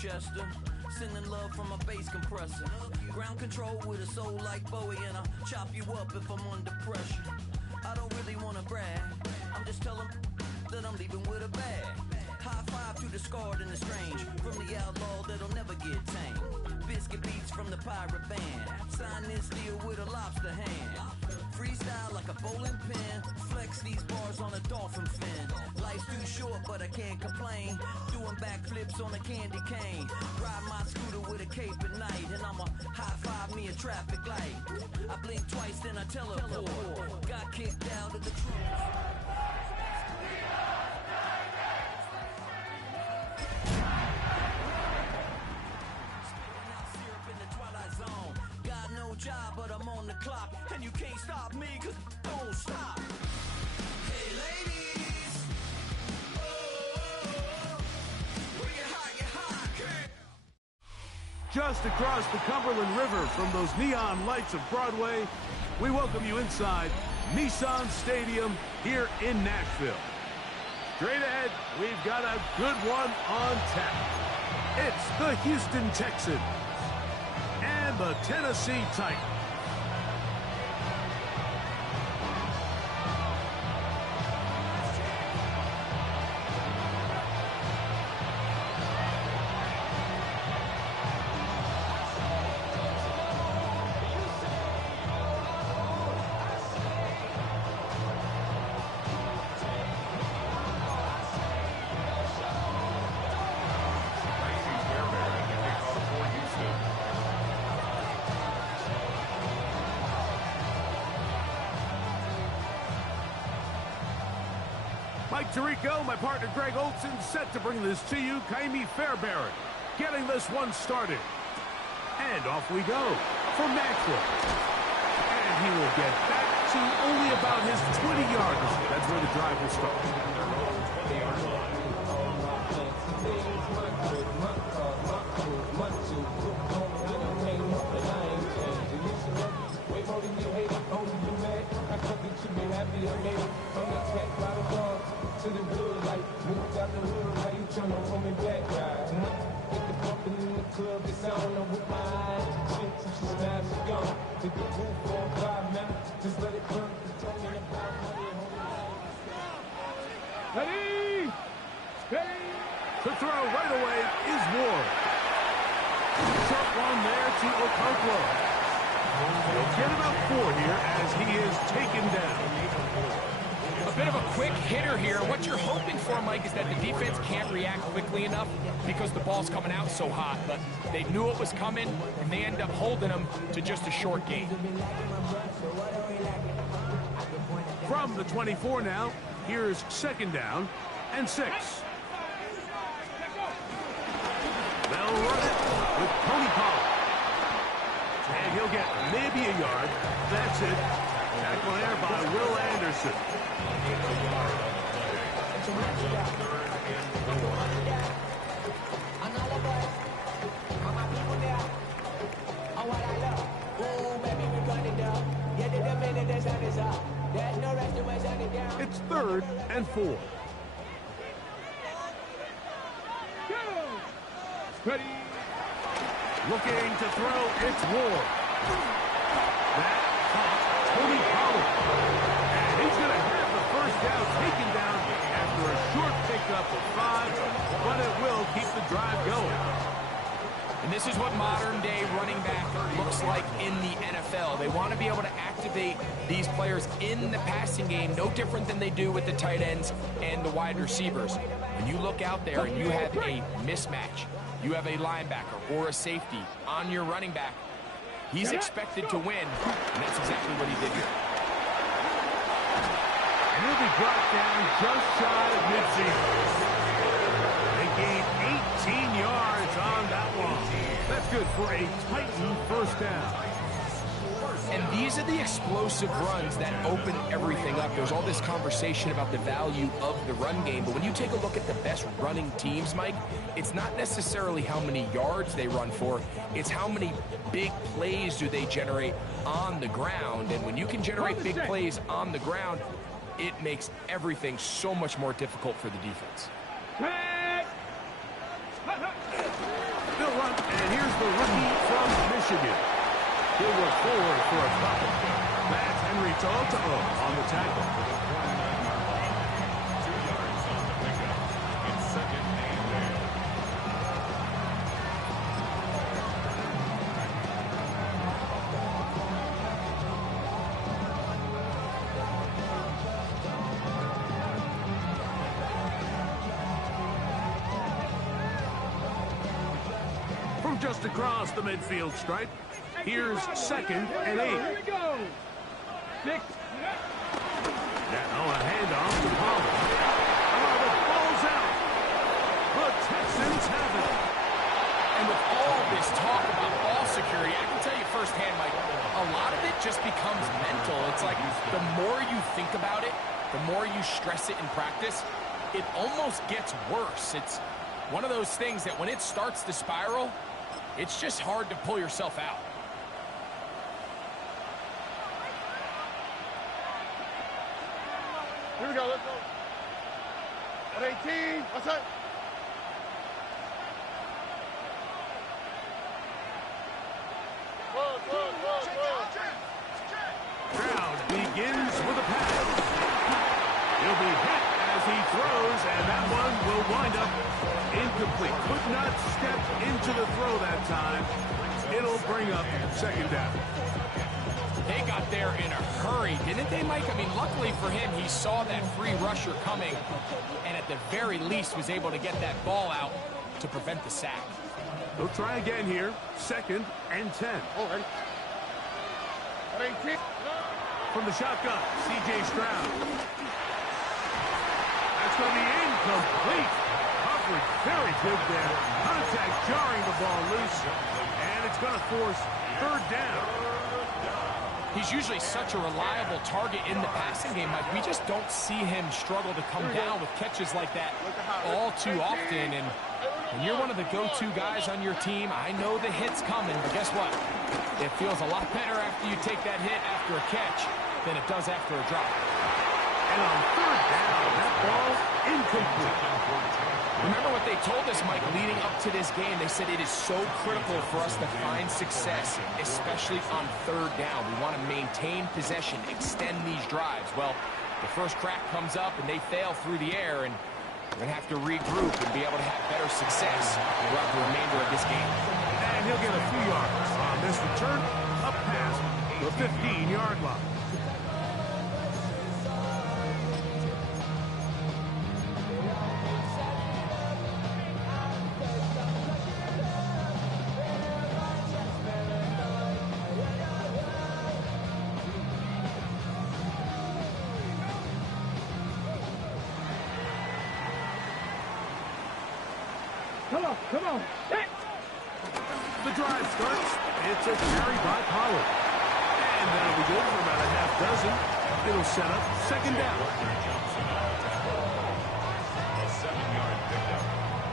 Chester. Sending love from a bass compressor. Ground control with a soul like Bowie, and I'll chop you up if I'm under pressure. I don't really wanna brag, I'm just telling that I'm leaving with a bag. High five to the scarred and the strange, from the outlaw that'll never get tamed. Biscuit beats from the pirate band, sign this deal with a lobster hand. Freestyle like a bowling pin, flex these bars on a dolphin fin. Life's too short but I can't complain, doing backflips on a candy cane. Ride my scooter with a cape at night, and I'ma high five me a traffic light. I blink twice then I teleport, got kicked out of the truth. Job, but I'm on the clock, and you can't stop me, cause I don't stop. Hey ladies, oh, when you're hot, girl. Just across the Cumberland River from those neon lights of Broadway, we welcome you inside Nissan Stadium here in Nashville. Straight ahead, we've got a good one on tap. It's the Houston Texans and the Tennessee Titans. Mike Tirico, my partner Greg Olson, set to bring this to you. Ka'imi Fairbairn getting this one started. And off we go for Maxwell. And he will get back to only about his 20-yard line. That's where the drive will start. To the hood, like moved out the hood, how you tryna pull me back, right? Get the bumpin' in the club, it's on with my eyes. Chick, she snaps, she gone. Take the roof for 5 minutes, just let it burn. Talking about money, Ready? Ready? To throw right away is Ward. Short one there to Okonkwo. He'll get about 4 here as he is taken down. A bit of a quick hitter here. What you're hoping for, Mike, is that the defense can't react quickly enough because the ball's coming out so hot. But they knew it was coming, and they end up holding them to just a short gain. From the 24 now, here's second down and 6. They'll run it with Tony Pollard. And he'll get maybe a yard. That's it. Tackle there by Will Anderson. It's 3rd and 4. Ready. Looking to throw, it's Ward. That caught Tony Pollard. And he's going to have the first down taken down after a short pickup of 5, but it will keep the drive going. And this is what modern-day running back looks like in the NFL. They want to be able to activate these players in the passing game, no different than they do with the tight ends and the wide receivers. When you look out there and you have a mismatch, you have a linebacker or a safety on your running back, he's expected to win, and that's exactly what he did here. And he'll be brought down just shy of midfield. They gained 18 yards on that one. That's good for a Titan first down. And these are the explosive runs that open everything up. There's all this conversation about the value of the run game, but when you take a look at the best running teams, Mike, it's not necessarily how many yards they run for, it's how many big plays do they generate on the ground. And when you can generate big plays on the ground, it makes everything so much more difficult for the defense. They'll run, and here's the rookie from Michigan. He'll work forward for a couple. That's Henry To'o on the tackle. 2 yards on the pickup. It's second and 8. From just across the midfield stripe, here's second and 8. Here we go. 6. Now a handoff to Pollard. Oh, the ball's out. The Texans have it. And with all this talk about ball security, I can tell you firsthand, Mike, a lot of it just becomes mental. It's like the more you think about it, the more you stress it in practice, it almost gets worse. It's one of those things that when it starts to spiral, it's just hard to pull yourself out. Here we go. Let's go. At 18. What's that? Stroud begins with a pass. He'll be hit as he throws, and that one will wind up incomplete. Could not step into the throw that time. It'll bring up second down. They got there in a hurry, didn't they, Mike? I mean, luckily for him, he saw that free rusher coming, and at the very least was able to get that ball out to prevent the sack. They'll try again here. Second and 10. Oh, ready. At 18. From the shotgun, C.J. Stroud. That's going to be incomplete. Coverage very good there. Contact jarring the ball loose, and it's going to force third down. He's usually such a reliable target in the passing game, Mike. We just don't see him struggle to come down with catches like that all too often. And when you're one of the go-to guys on your team, I know the hit's coming, but guess what? It feels a lot better after you take that hit after a catch than it does after a drop. And on third down, that ball incomplete. Remember what they told us, Mike, leading up to this game. They said it is so critical for us to find success, especially on third down. We want to maintain possession, extend these drives. Well, the first crack comes up and they fail through the air, and we're going to have to regroup and be able to have better success throughout the remainder of this game. And he'll get a few yards on this return, up past the 15-yard line. Come on. Set. The drive starts. It's a carry by Pollard. And that'll be good for about a half dozen. It'll set up second down. A 7-yard pickup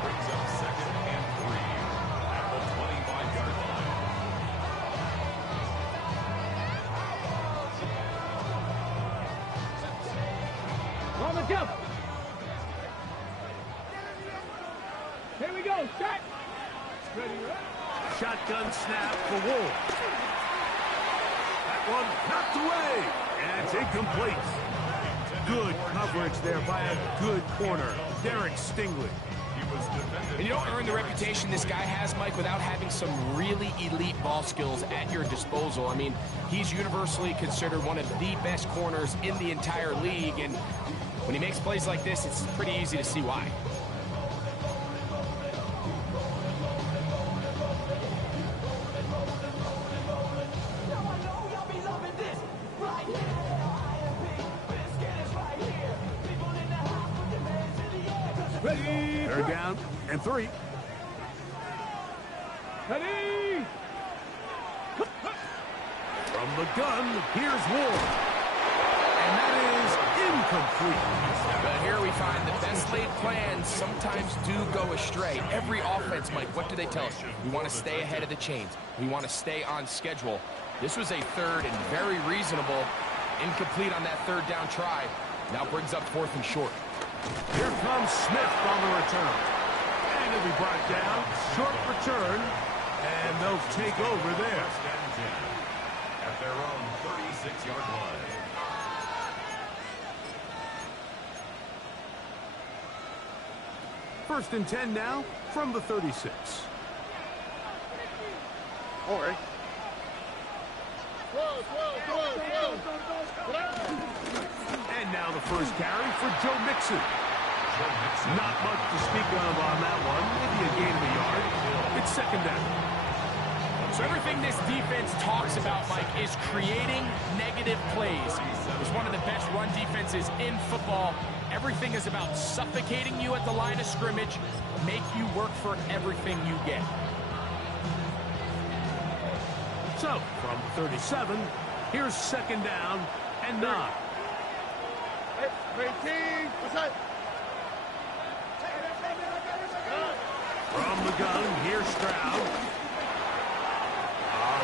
brings up second and 3 at the 25-yard line. On the jump. Here we go. Set. Ready, right? Shotgun snap for Wolves. That one knocked away. And it's incomplete. Good coverage there by a good corner, Derek Stingley. And you don't earn the reputation this guy has, Mike, without having some really elite ball skills at your disposal. I mean, he's universally considered one of the best corners in the entire league, and when he makes plays like this, it's pretty easy to see why. Third down and 3. Ready. From the gun, here's Ward. And that is incomplete. But here we find the best laid plans sometimes do go astray. Every offense, Mike, what do they tell us? We want to stay ahead of the chains. We want to stay on schedule. This was a third and very reasonable. Incomplete on that third down try. Now brings up 4th and short. Here comes Smith on the return. And he'll be brought down. Short return, and they'll take over there. First and 10 at their own 36-yard line. First and 10 now from the 36. All right. And now the first carry for Joe Mixon. Not much to speak of on that one. Maybe a gain of a yard. It's second down. So everything this defense talks about, Mike, is creating negative plays. It's one of the best run defenses in football. Everything is about suffocating you at the line of scrimmage, make you work for everything you get. So, from 37, here's second down and 9. From the gun, here's Stroud.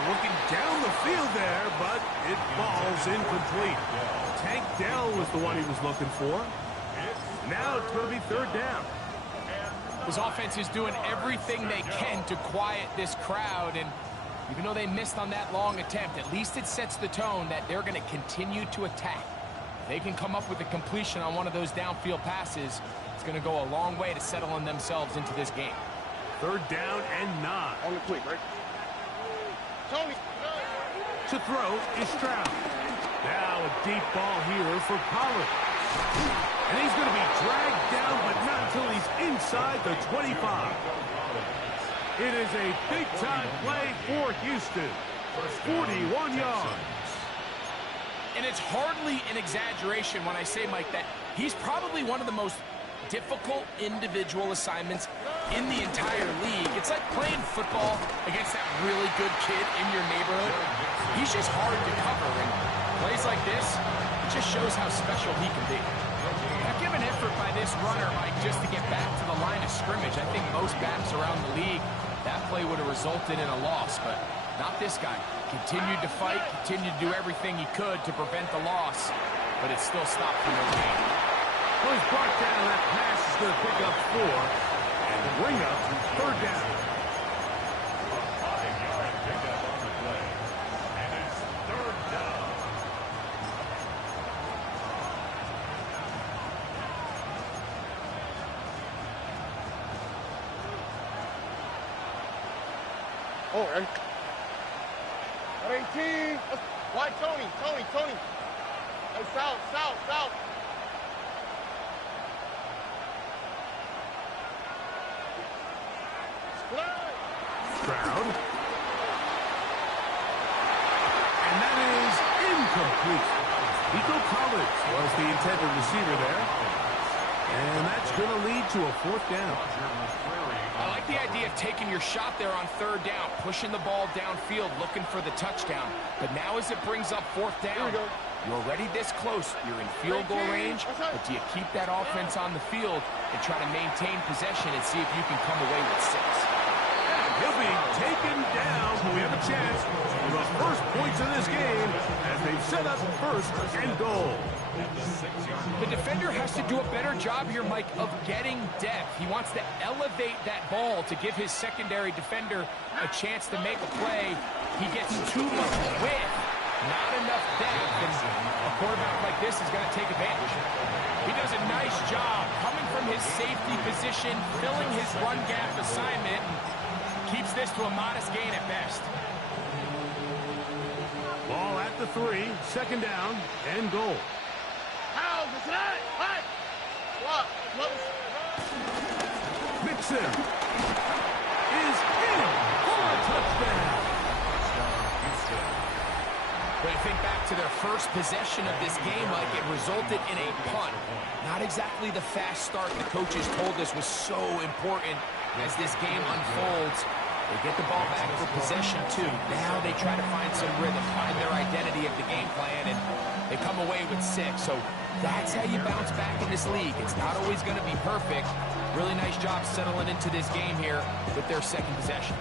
Looking down the field there, but it falls incomplete. Tank Dell was the one he was looking for. Now it's going to be third down. This offense is doing everything they can to quiet this crowd, and even though they missed on that long attempt, at least it sets the tone that they're going to continue to attack. If they can come up with a completion on one of those downfield passes, it's going to go a long way to settling themselves into this game. Third down and 9. On the quick, right? Tony. To throw is Stroud. Now a deep ball here for Pollard. And he's going to be dragged down, but not until he's inside the 25. It is a big-time play for Houston. 41 yards. And it's hardly an exaggeration when I say, Mike, that he's probably one of the most difficult individual assignments in the entire league. It's like playing football against that really good kid in your neighborhood. He's just hard to cover, and plays like this, it just shows how special he can be. Now, give an effort by this runner, Mike, just to get back to the line of scrimmage. I think most backs around the league, that play would have resulted in a loss, but not this guy. Continued to fight, continued to do everything he could to prevent the loss, but it still stopped for no gain. Well, he's brought down. That pass is going to pick up 4 and bring up third down. A 5-yard pickup on the play. And it's third down. All right. 18. Why Tony? Hey, south. Stroud. And that is incomplete. Nico Collins was the intended receiver there. And that's going to lead to a fourth down. I like the idea of taking your shot there on third down, pushing the ball downfield, looking for the touchdown. But now as it brings up fourth down, you're already this close. You're in field goal range, but do you keep that offense on the field and try to maintain possession and see if you can come away with 6? He'll be taken down. We have a chance for the first points of this game as they set up first and goal. The defender has to do a better job here, Mike, of getting depth. He wants to elevate that ball to give his secondary defender a chance to make a play. He gets too much width, not enough depth, and a quarterback like this is going to take advantage. He does a nice job coming from his safety position, filling his run gap assignment, and keeps this to a modest gain at best. Ball at the 3, second down and goal. Mixon is in for a touchdown. When you think back to their first possession of this game, Mike, it resulted in a punt. Not exactly the fast start the coaches told us was so important as this game unfolds. They get the ball back for possession, too. Now they try to find some rhythm, find their identity of the game plan, and they come away with 6. So that's how you bounce back in this league. It's not always going to be perfect. Really nice job settling into this game here with their second possession.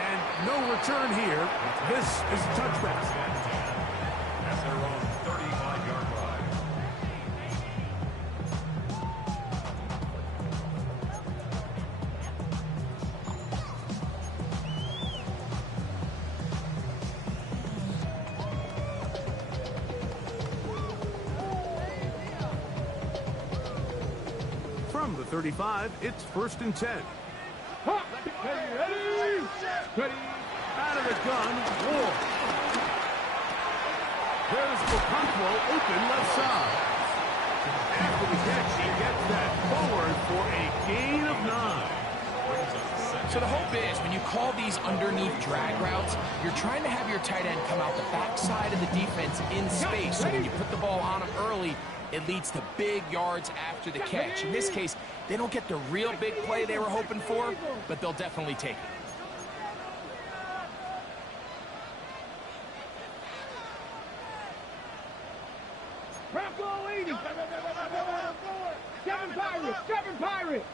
And no return here. This is a touchback. At their own 35-yard line. From the 35, it's 1st and 10. Ready? Out of the gun, Ward. There's Okonkwo open left side. After the catch, he gets that forward for a gain of 9. So the hope is when you call these underneath drag routes, you're trying to have your tight end come out the backside of the defense in space. So when you put the ball on him early, it leads to big yards after the catch. In this case, they don't get the real big play they were hoping for, but they'll definitely take it. Bronco 80. Seven Pirates.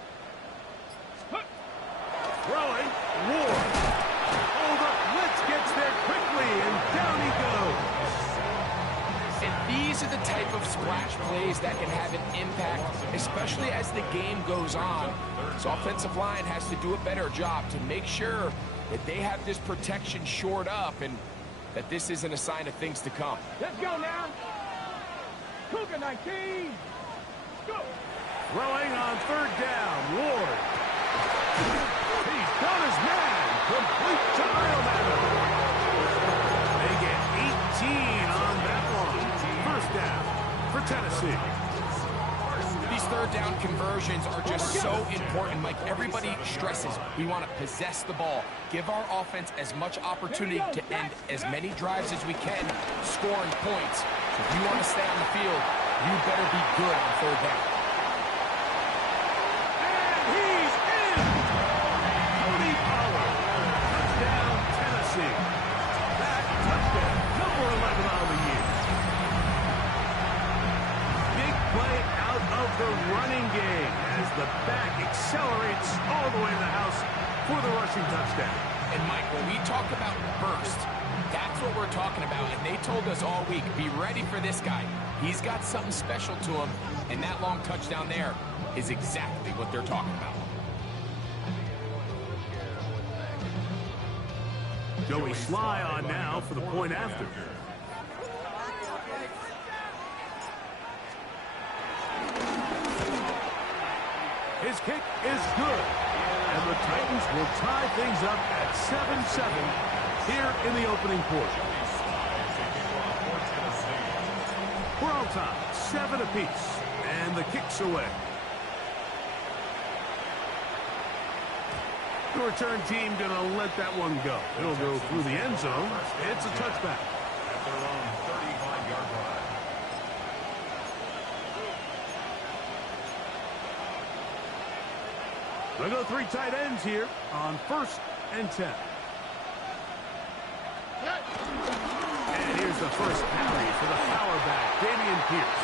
Throwing, Ward. Oh, the blitz gets there quickly, and down he goes. And these are the type of splash plays that can have an impact, especially as the game goes on. So offensive line has to do a better job to make sure that they have this protection shored up and that this isn't a sign of things to come. Let's go now. Cougar 19. Go. Throwing on 3rd down, Ward. He's done his man. Complete to Mailman. They get 18 on that one. 1st down for Tennessee. These 3rd down conversions are just so important. Mike, everybody stresses we want to possess the ball, give our offense as much opportunity to end as many drives as we can, scoring points. So if you want to stay on the field, you better be good on 3rd down. And he's in. Cody Pollard. Touchdown, Tennessee. That touchdown, number 11 on the year. Big play out of the running game as the back accelerates all the way to the house for the rushing touchdown. And Mike, when we talk about burst, that's what we're talking about. And they told us all week, be ready for this guy. He's got something special to him, and that long touchdown there is exactly what they're talking about. Joey Sly on now for the point after. His kick is good. And the Titans will tie things up at 7-7 here in the opening quarter. We're on top, 7 apiece, and the kick's away. The return team gonna let that one go. It'll go through the end zone. It's a touchback. At their own 35-yard line. They'll go 3 tight ends here on 1st and 10. And here's the first carry for the power back, Dameon Pierce.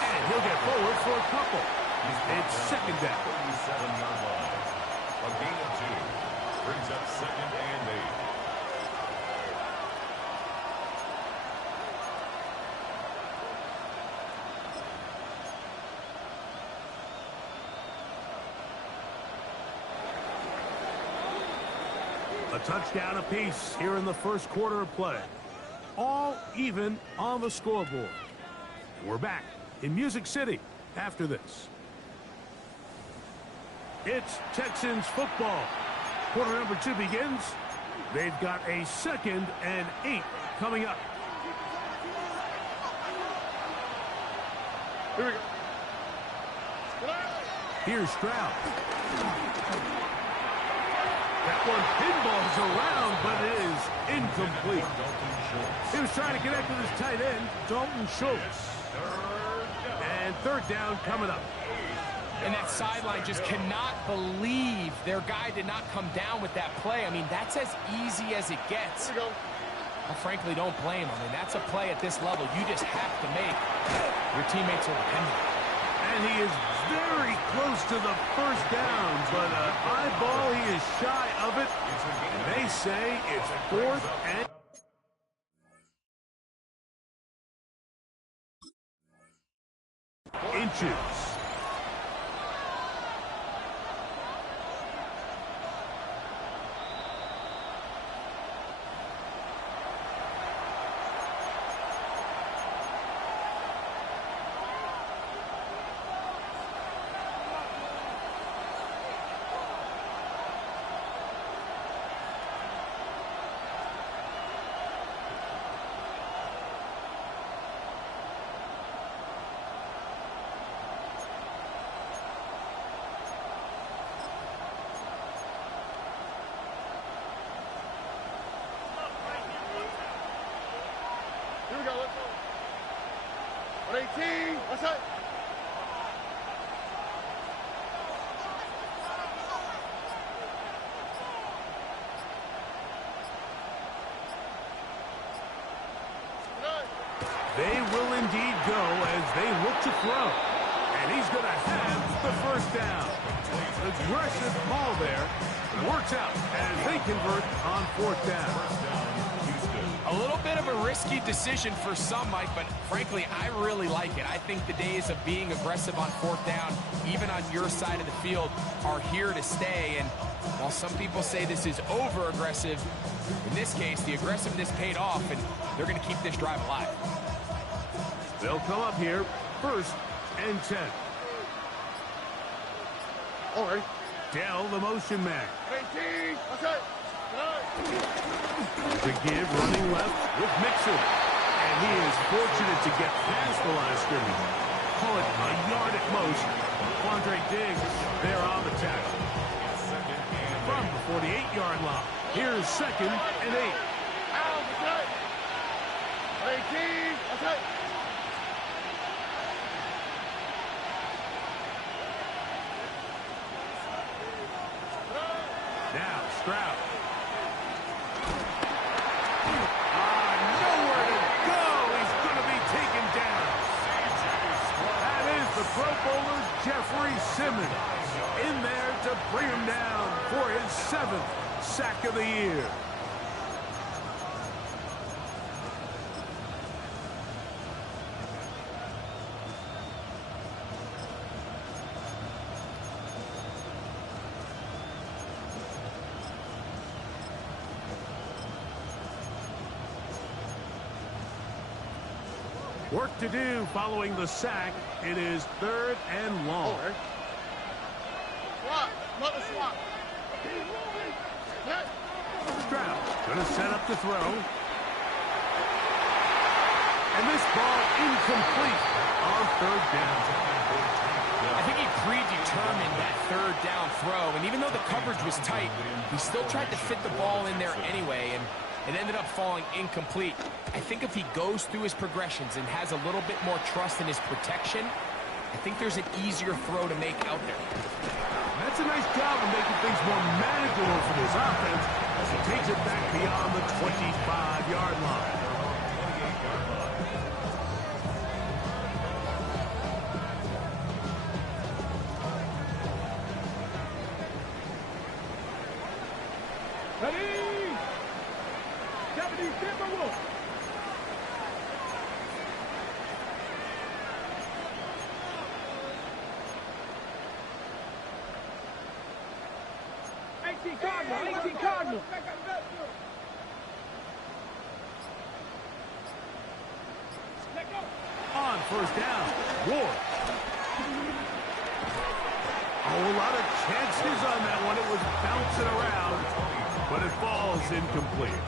And he'll get forward for a couple. It's 2nd down. 37-yard line. A gain of 2. Brings up 2nd and 8. A touchdown apiece here in the first quarter of play. All even on the scoreboard. We're back in Music City after this. It's Texans football. Quarter number 2 begins. They've got a 2nd and 8 coming up. Here we go. Here's Stroud. That one pinballs around, but it is incomplete. He was trying to connect with his tight end, Dalton Schultz. And 3rd down coming up. And that sideline just cannot believe their guy did not come down with that play. I mean, that's as easy as it gets. Here we go. I frankly don't blame him. I mean, that's a play at this level you just have to make. Your teammates are dependent on it. And he is very close to the 1st down, but an eyeball, he is shy of it. And they say it's 4th and inches. go, let's go. 118, what's that? They will indeed go as they look to throw. And he's going to have the first down. Aggressive ball there. Works out as they convert on fourth down. A little bit of a risky decision for some, Mike, but frankly, I really like it. I think the days of being aggressive on fourth down, even on your side of the field, are here to stay. And while some people say this is over-aggressive, in this case, the aggressiveness paid off, and they're going to keep this drive alive. They'll come up here, 1st and 10. All right. Dell, the motion man. 18, what's that? To give running left with Mixon. And he is fortunate to get past the line of scrimmage. Call it a yard at most. Quandre Diggs there on the tackle. From the 48-yard line, here's 2nd and 8. Al, what's that? 18, what's that? Now, Stroud. Nowhere to go. He's going to be taken down. That is the Pro Bowler, Jeffrey Simmons, in there to bring him down for his 7th sack of the year. Work to do following the sack. It is 3rd and long. All right. Swap, another swap. Hey. Stroud going to set up to throw. And this ball incomplete on 3rd down. I think he predetermined that 3rd down throw, and even though the coverage was tight, he still tried to fit the ball in there anyway, and it ended up falling incomplete. I think if he goes through his progressions and has a little bit more trust in his protection, I think there's an easier throw to make out there. That's a nice job of making things more manageable for this offense as he takes it back beyond the 25-yard line. Ready? Deputy Timberwolf. Cardinal. On 1st down, Ward. A lot of chances on that one. It was bouncing around, but it falls incomplete.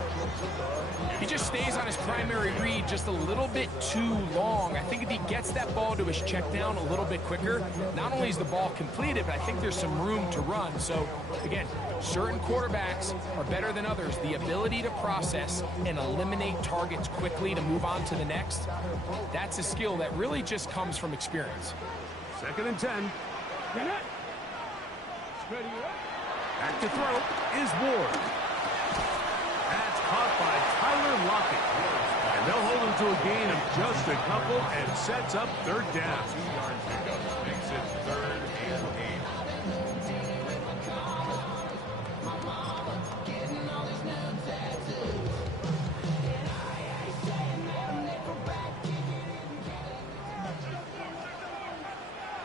He just stays on his primary read just a little bit too long. I think if he gets that ball to his check down a little bit quicker, not only is the ball completed, but I think there's some room to run. So, again, certain quarterbacks are better than others. The ability to process and eliminate targets quickly to move on to the next, that's a skill that really just comes from experience. 2nd and 10. Back to throw is Ward. That's caught by Tyler Lockett. And they'll hold him to a gain of just a couple and sets up 3rd down. 2-yard pickup makes it 3rd and 8.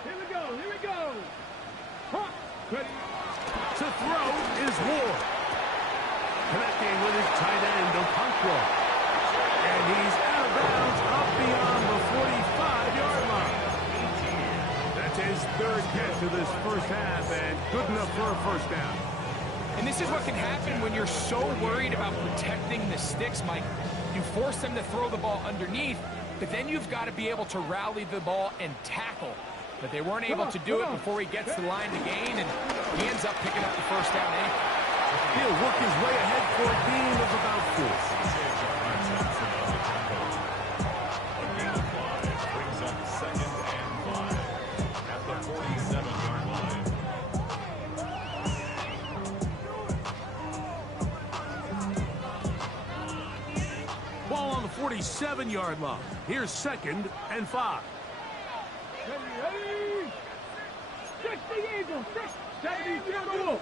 Here we go. Huh. Ready? To throw is Ward. Connecting with his tight end, Okonkwo. And he's out of bounds up beyond the 45-yard line. That's his 3rd catch of this 1st half, and good enough for a 1st down. And this is what can happen when you're so worried about protecting the sticks, Mike. You force them to throw the ball underneath, but then you've got to be able to rally the ball and tackle. But they weren't able to do it before he gets the line to gain, and he ends up picking up the 1st down anyway. He'll work his way ahead for a gain of about 4. Ball on the 47-yard line. Here's 2nd and 5. Ready? 60 Eagles, 70 field goal.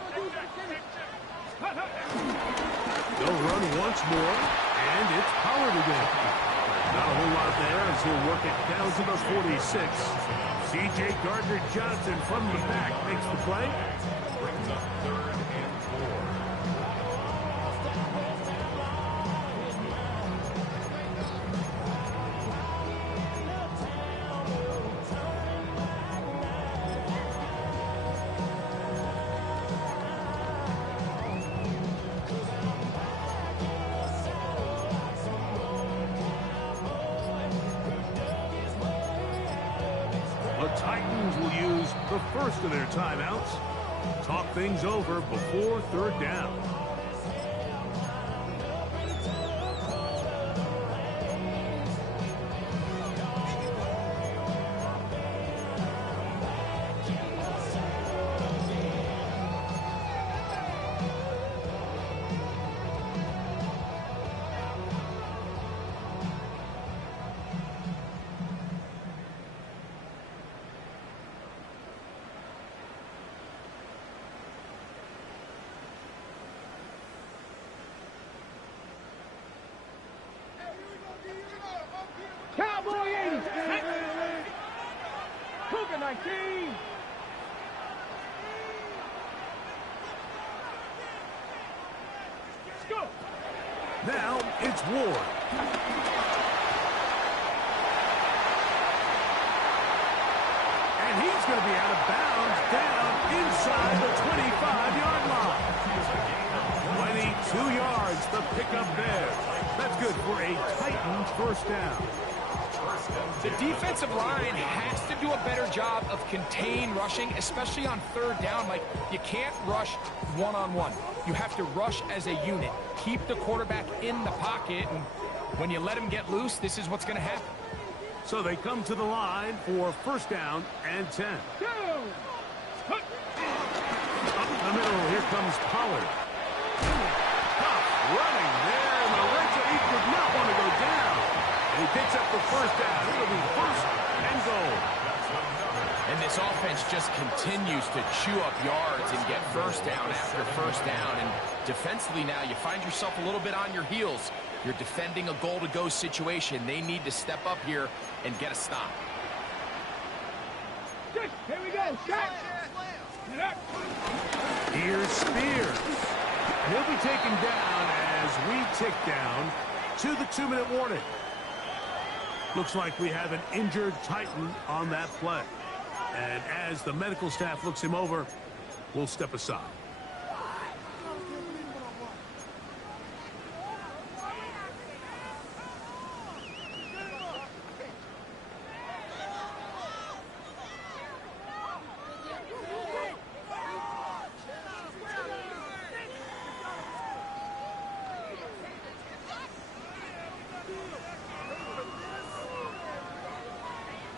They'll run once more, and it's Pollard again. Not a whole lot there as he'll work it down to the 46. C.J. Gardner-Johnson from the back makes the play. Brings up 3rd and 4. The Titans will use the first of their timeouts. Talk things over before 3rd down. Cowboy 80. Cougar 19. Let's go. Now it's Ward. And he's going to be out of bounds down inside the 25-yard line. 22 yards, the pickup there. That's good for a Titans first down. The defensive line has to do a better job of contain rushing, especially on 3rd down. Like, you can't rush one-on-one. You have to rush as a unit. Keep the quarterback in the pocket, and when you let him get loose, this is what's going to happen. So they come to the line for 1st down and 10. Go. Up the middle, here comes Pollard. Tough running there, and the right side, he did not want to go down. And he picks up the 1st down. It'll be 1st and goal. And this offense just continues to chew up yards and get 1st down after 1st down. And defensively now, you find yourself a little bit on your heels. You're defending a goal-to-go situation. They need to step up here and get a stop. Here we go. Shot. Here's Spears. And he'll be taken down as we tick down to the 2-minute warning. Looks like we have an injured Titan on that play. And as the medical staff looks him over, we'll step aside.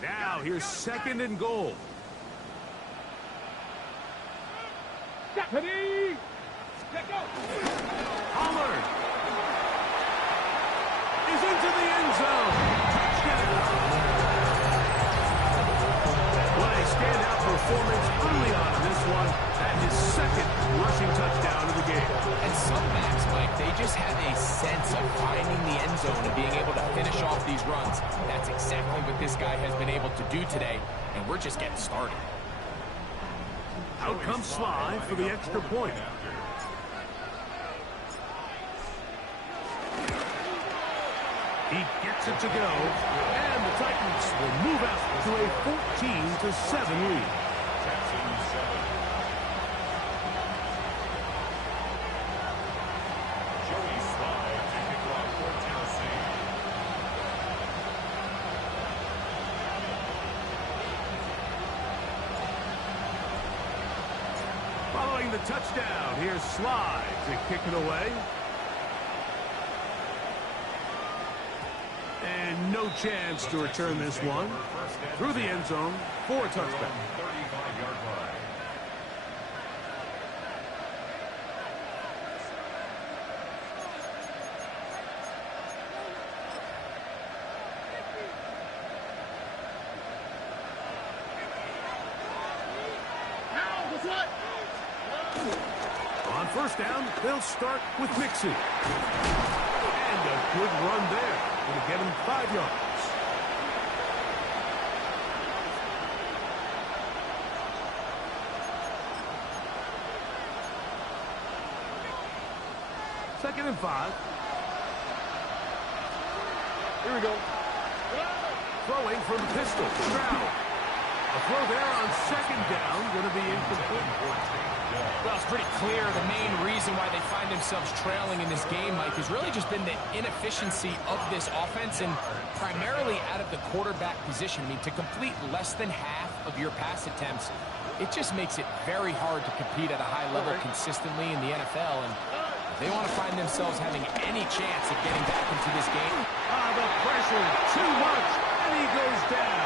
Now here's 2nd and goal. Deputy. Let go. Pollard is into the end zone. Touchdown. What a standout performance early on in this one, and his 2nd rushing touchdown of the game. And some backs, Mike, they just have a sense of finding the end zone and being able to finish off these runs. That's exactly what this guy has been able to do today, and we're just getting started. Out comes Sly for the extra point. He gets it to go, and the Titans will move out to a 14-7 lead. Texans 7. Joey Slye to kick off for Tennessee. Following the touchdown, here's Slye to kick it away. And no chance to return this one through the end zone for a touchdown. 35-yard line. first down, they'll start with Mixon. And a good run there. Going to get him 5 yards. Second and 5. Here we go. Throwing from the pistol. Stroud. A throw there on second down. Going to be incomplete. Well, it's pretty clear the main reason why they find themselves trailing in this game, Mike, has really just been the inefficiency of this offense and primarily out of the quarterback position. I mean, to complete less than half of your pass attempts, it just makes it very hard to compete at a high level consistently in the NFL. And they want to find themselves having any chance of getting back into this game. The pressure, too much, and he goes down.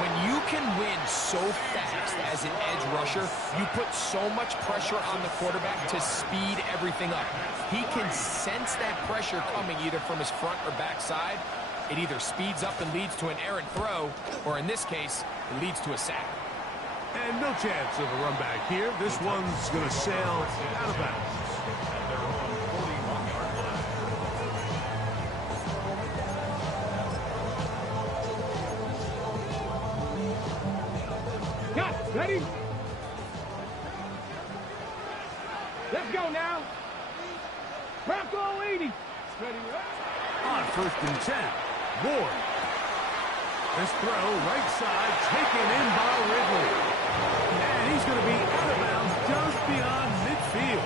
When you can win so fast as an edge rusher, you put so much pressure on the quarterback to speed everything up. He can sense that pressure coming either from his front or back side. It either speeds up and leads to an errant throw, or in this case, it leads to a sack. And no chance of a run back here. This one's going to sail out of bounds. Ready? Let's go now. Bronco 80. Ready? On first and 10, Ward. This throw, right side, taken in by Ridley. And he's going to be out of bounds just beyond midfield.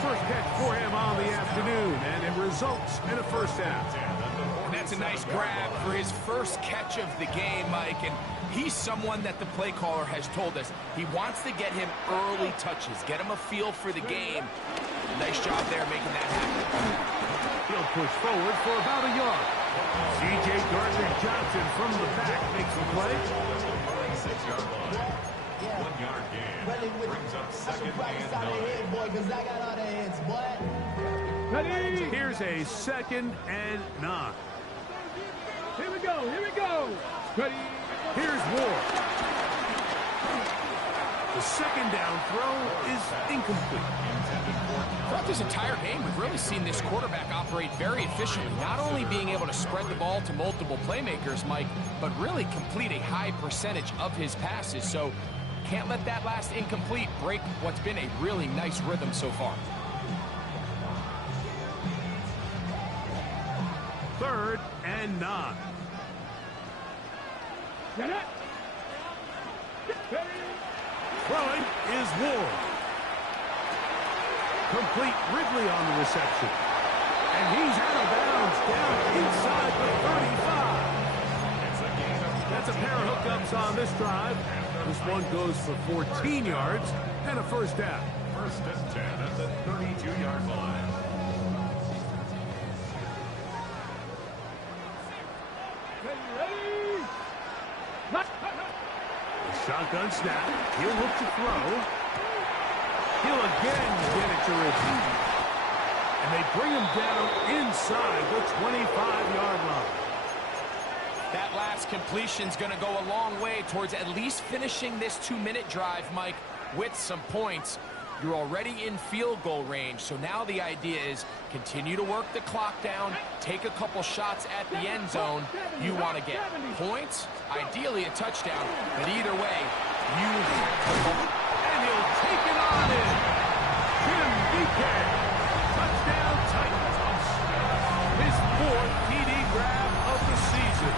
First catch for him on the afternoon, and it results in a first down. And that's a nice grab for his first catch of the game, Mike. And he's someone that the play caller has told us he wants to get him early touches, get him a feel for the game. Nice job there making that happen. He'll push forward for about a yard. C.J. Gardner-Johnson from the back makes the play. 6-yard line. 1 yard gain. Brings up second and 9. Here's a second and 9. Here we go. Here we go. Ready? Here's Ward. The second down throw is incomplete. Throughout this entire game, we've really seen this quarterback operate very efficiently, not only being able to spread the ball to multiple playmakers, Mike, but really complete a high percentage of his passes. So can't let that last incomplete break what's been a really nice rhythm so far. Third and 9. Get it. Throwing is Ward. Complete Ridley on the reception. And he's out of bounds down inside the 35. That's a pair of hookups on this drive. This one goes for 14 yards and a first down. First and 10 at the 32-yard line. Shotgun snap. He'll look to throw. He'll again get it to Ridley. And they bring him down inside the 25-yard line. That last completion's going to go a long way towards at least finishing this 2-minute drive, Mike, with some points. You're already in field goal range, so now the idea is continue to work the clock down, take a couple shots at the end zone. You want to get points, ideally a touchdown, but either way, you have to go. And he'll take it on in. Jim Beacon, touchdown Titans. His 4th TD grab of the season.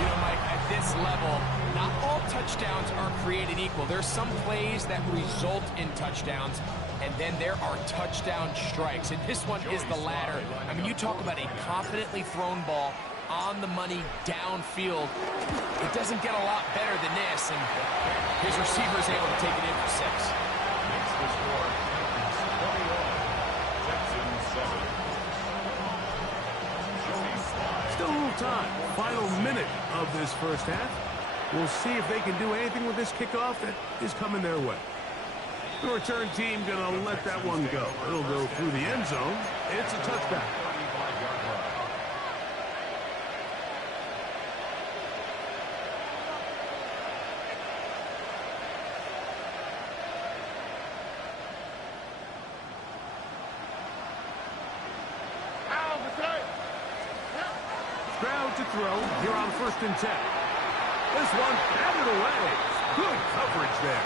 You know, Mike, at this level, not all touchdowns are created equal. There's some plays that result in touchdowns, and then there are touchdown strikes. And this one is the latter. I mean, you talk about a confidently thrown ball on the money downfield. It doesn't get a lot better than this, and his receiver's able to take it in for 6. Makes the score 21. Texans 7. Still a little time. Final minute of this first half. We'll see if they can do anything with this kickoff that is coming their way. The return team going to let that one go. It'll go through the end zone. It's a touchback. to throw here on 1st and 10. This one batted away. Good coverage there.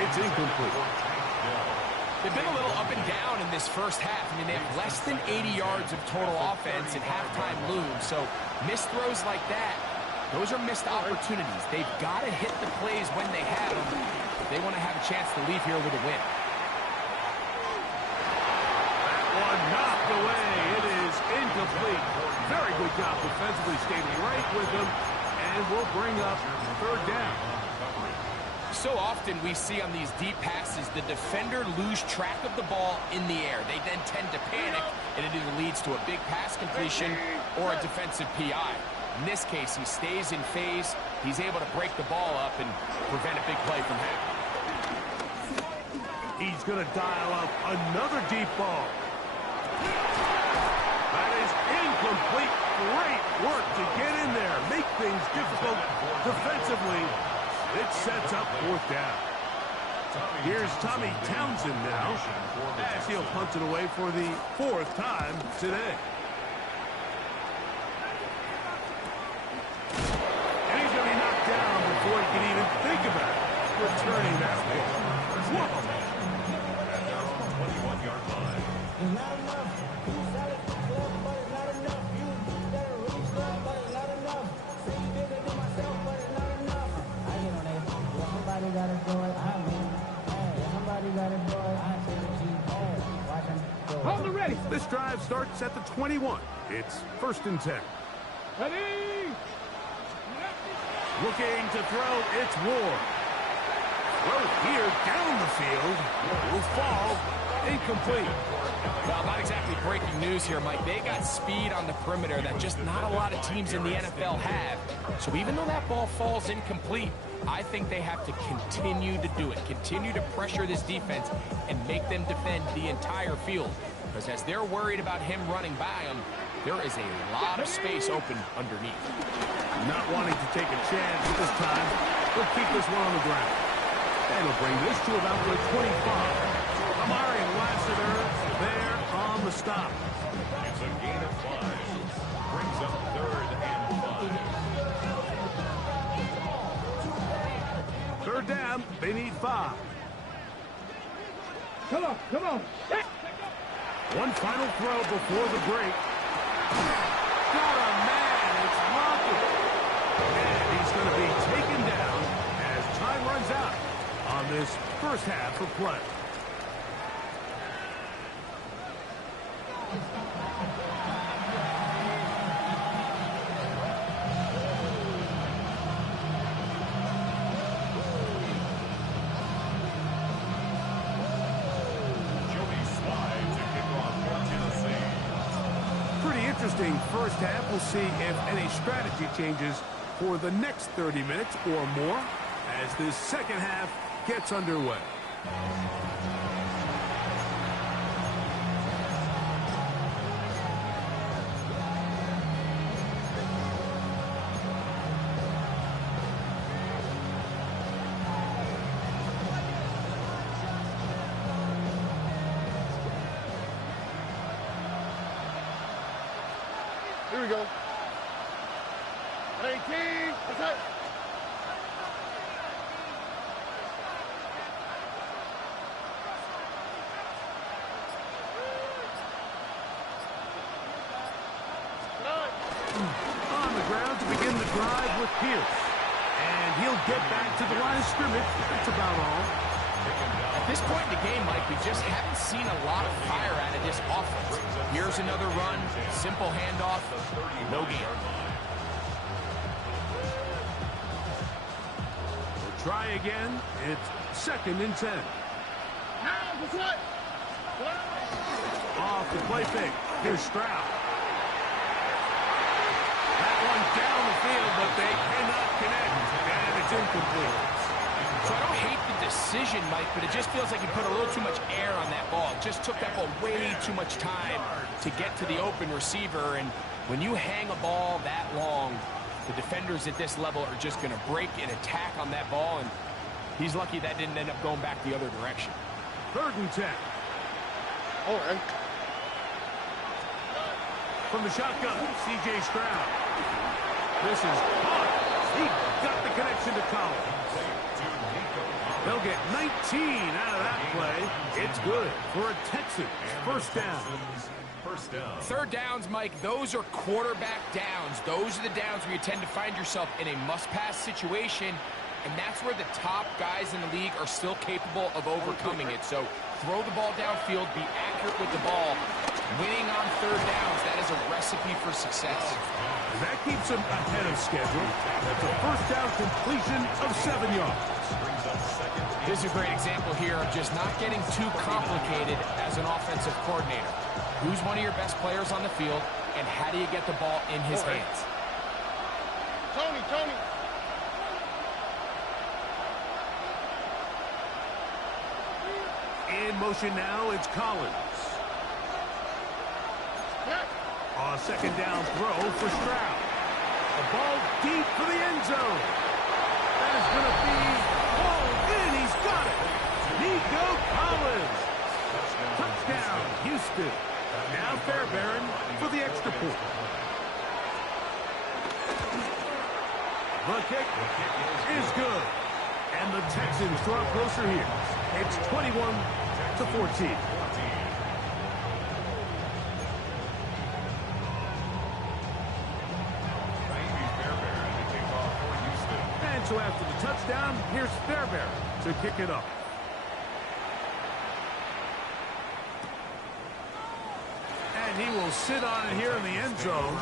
It's incomplete. They've been a little up and down in this first half. I mean, they have less than 80 yards of total offense and halftime looms. So missed throws like that, those are missed opportunities. They've got to hit the plays when they have them if they want to have a chance to leave here with a win. That one knocked away. It is incomplete. Very good job defensively, staying right with them, and will bring up 3rd down. So often we see on these deep passes the defender lose track of the ball in the air. They then tend to panic, and it either leads to a big pass completion or a defensive PI. In this case, he stays in phase. He's able to break the ball up and prevent a big play from happening. He's going to dial up another deep ball. That is incomplete. Great work to get in there. Make things difficult defensively. It sets up 4th down. Here's Tommy Townsend now, as he'll punt it away for the 4th time today. And he's going to be knocked down before he can even think about returning that ball. Whoa! 21-yard line. Hold it ready. This drive starts at the 21. It's 1st and 10. Ready? Looking to throw, it's Ward. Throw here down the field. Will fall. Incomplete. Well, not exactly breaking news here, Mike. They got speed on the perimeter that just not a lot of teams in the NFL have. So even though that ball falls incomplete, I think they have to continue to do it. Continue to pressure this defense and make them defend the entire field. Because as they're worried about him running by them, there is a lot of space open underneath. Not wanting to take a chance this time. He'll keep this one on the ground. And he'll bring this to about the 25. Amari Lassiter there on the stop. It's a gain of 5. Brings up 3rd and 5. 3rd down. They need 5. Come on, come on. One final throw before the break. Got a man. It's Lockett. And he's going to be taken down as time runs out on this first half of play. Interesting first half. We'll see if any strategy changes for the next 30 minutes or more as this second half gets underway. Here we go. 18. That's it. On the ground to begin the drive with Pierce. And he'll get back to the line of scrimmage. That's about all. At this point in the game, Mike, we just haven't seen a lot of fire out of this offense. Here's another run, simple handoff, no gain. We'll try again. It's 2nd and 10. Now, that's it. Off the play fake. Here's Stroud. That one down the field, but they cannot connect. And it's incomplete. So I don't hate the decision, Mike, but it just feels like he put a little too much air on that ball. It just took that ball way too much time to get to the open receiver. And when you hang a ball that long, the defenders at this level are just going to break and attack on that ball. And he's lucky that didn't end up going back the other direction. 3rd and 10. All right. From the shotgun, C.J. Stroud. This is caught. He got the connection to Collins. They'll get 19 out of that play. It's good for a Texans first down. First down. Third downs, Mike, those are quarterback downs. Those are the downs where you tend to find yourself in a must-pass situation, and that's where the top guys in the league are still capable of overcoming it. So throw the ball downfield, be accurate with the ball. Winning on third downs, that is a recipe for success. That keeps him ahead of schedule. That's a first down completion of 7 yards. This is a great example here of just not getting too complicated as an offensive coordinator. Who's one of your best players on the field, and how do you get the ball in his hands? Tony. In motion now, it's Collins. A second down throw for Stroud. The ball deep for the end zone. That is going to be hauled in. He's got it. Nico Collins. Touchdown, Houston. Now Fairbairn for the extra point. The kick is good. And the Texans draw closer here. It's 21-14. And so after the touchdown, here's Fairbairn to kick it up. And he will sit on it here in the end zone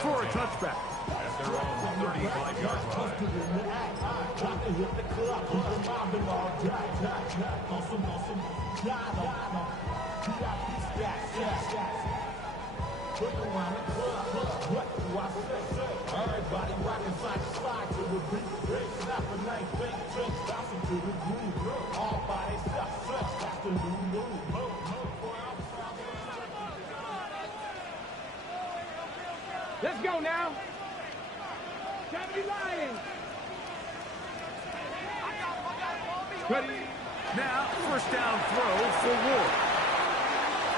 for a touchback. At their own 35-yard line. Everybody rocking side to side to the beat. Snap a night, fake drinks, bouncing to the groove. All by themselves, stretch, that's the new move. Let's go now. Can't be lying. Ready? Now, first down throw for Ward.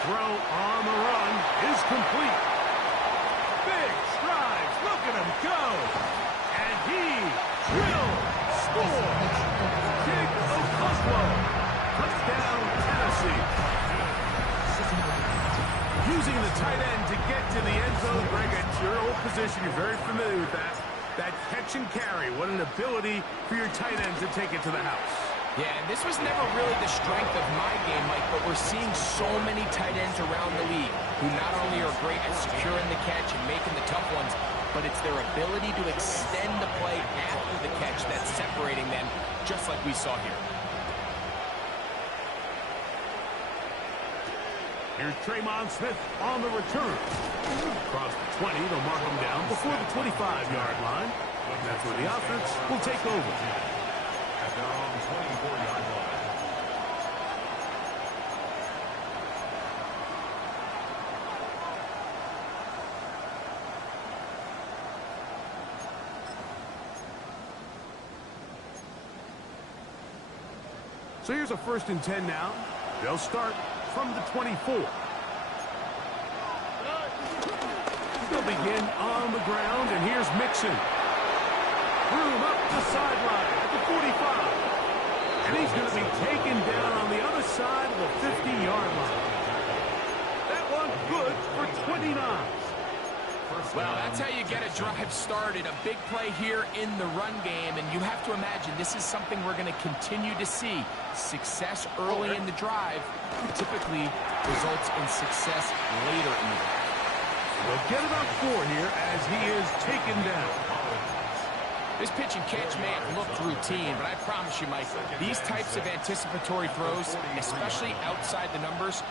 Throw on the run is complete. Big strides. Look at him go. And he will score. Jake Okonkwo. Touchdown, Tennessee. Using the tight end to get to the end zone. Greg, at your old position, you're very familiar with that. That catch and carry. What an ability for your tight end to take it to the house. Yeah, and this was never really the strength of my game, Mike, but we're seeing so many tight ends around the league who not only are great at securing the catch and making the tough ones, but it's their ability to extend the play after the catch that's separating them, just like we saw here. Here's Tremon Smith on the return. Across the 20, they'll mark him down before the 25-yard line. And that's where the offense will take over. At their own 24-yard line. So here's a 1st and 10 now. They'll start from the 24. They'll begin on the ground, and here's Mixon. Room up the sideline at the 45. And he's going to be taken down on the other side of the 50-yard line. That one good for 29. Well, that's how you get a drive started. A big play here in the run game, and you have to imagine this is something we're going to continue to see. Success early in the drive typically results in success later in the drive. We'll get it up 4 here as he is taken down. This pitch and catch may have looked routine, but I promise you, Mike, these types of anticipatory throws, especially outside the numbers,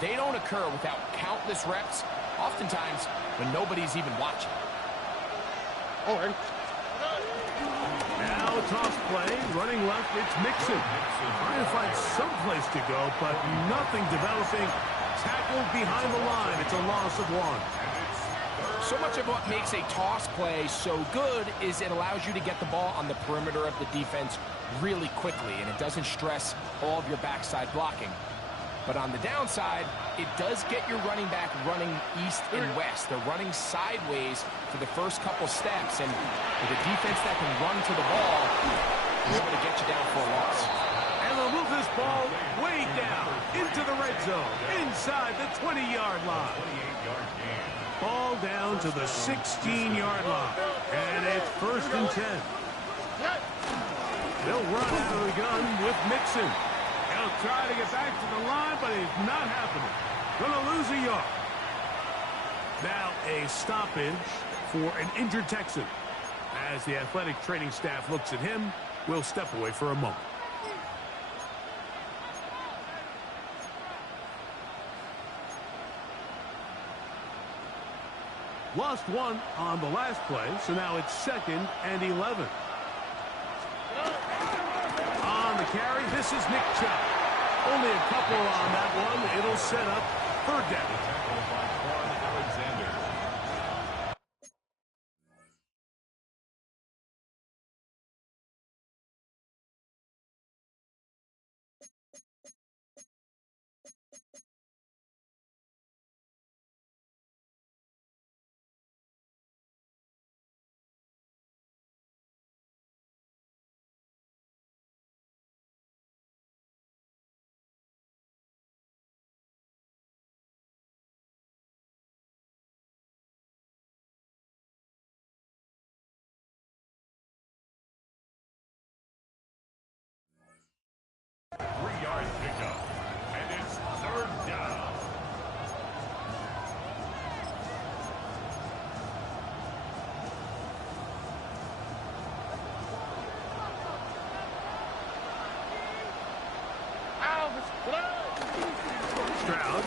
they don't occur without countless reps, oftentimes when nobody's even watching. Now a toss play, running left, it's Mixon. Trying to find some place to go, but nothing developing. Tackled behind the line. It's a loss of 1. So much of what makes a toss play so good is it allows you to get the ball on the perimeter of the defense really quickly, and it doesn't stress all of your backside blocking. But on the downside, it does get your running back running east and west. They're running sideways for the first couple steps, and with a defense that can run to the ball, they're able to get you down for a loss. And they'll move this ball way down into the red zone, inside the 20-yard line. 28-yard gain. Ball down to the 16-yard line, and it's 1st and 10. They'll run out of the gun with Mixon. He'll try to get back to the line, but it's not happening. Gonna lose a yard. Now a stoppage for an injured Texan. As the athletic training staff looks at him, we'll step away for a moment. Lost one on the last play, so now it's 2nd and 11. On the carry, this is Nick Chubb. Only a couple on that one. It'll set up 3rd down. Tackled by Quan Alexander. Three-yard pickup, and it's 3rd down. Stroud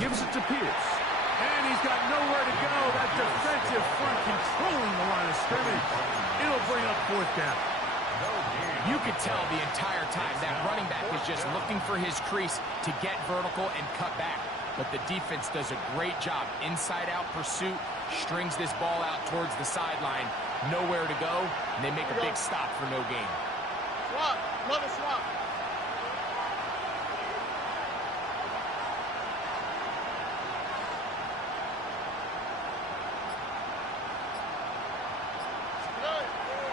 gives it to Pierce. And he's got nowhere to go. That defensive front controlling the line of scrimmage. It'll bring up 4th down. You could tell the entire time that running back is just looking for his crease to get vertical and cut back. But the defense does a great job. Inside-out pursuit, strings this ball out towards the sideline. Nowhere to go, and they make a big stop for no gain. Swap. Another swap.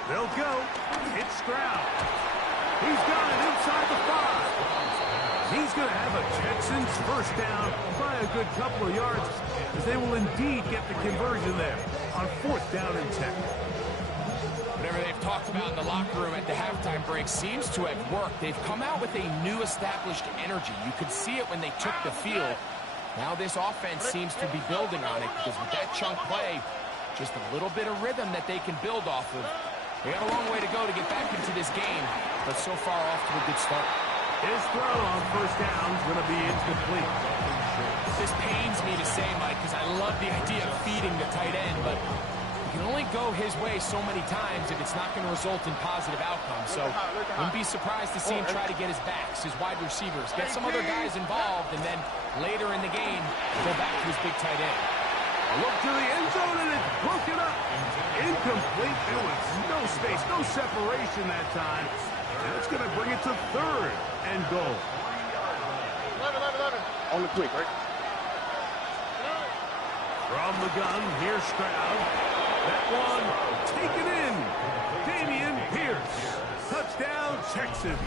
They'll go. It's Stroud. He's got it inside the 5. He's going to have a Texans 1st down by a good couple of yards, as they will indeed get the conversion there on 4th down and 10. Whatever they've talked about in the locker room at the halftime break seems to have worked. They've come out with a new established energy. You could see it when they took the field. Now this offense seems to be building on it, because with that chunk play, just a little bit of rhythm that they can build off of. They got a long way to go to get back into this game, but so far off to a good start. His throw on 1st down is going to be incomplete. This pains me to say, Mike, because I love the idea of feeding the tight end, but you can only go his way so many times if it's not going to result in positive outcomes. So wouldn't be surprised to see him try to get his backs, his wide receivers, get some other guys involved, and then later in the game, go back to his big tight end. A look to the end zone, and it's broken up. Incomplete. There was no space, no separation that time. And it's going to bring it to 3rd and goal. 11. On the quick, right? From the gun, here's Stroud. That one taken in. Damian Pierce. Touchdown, Texans.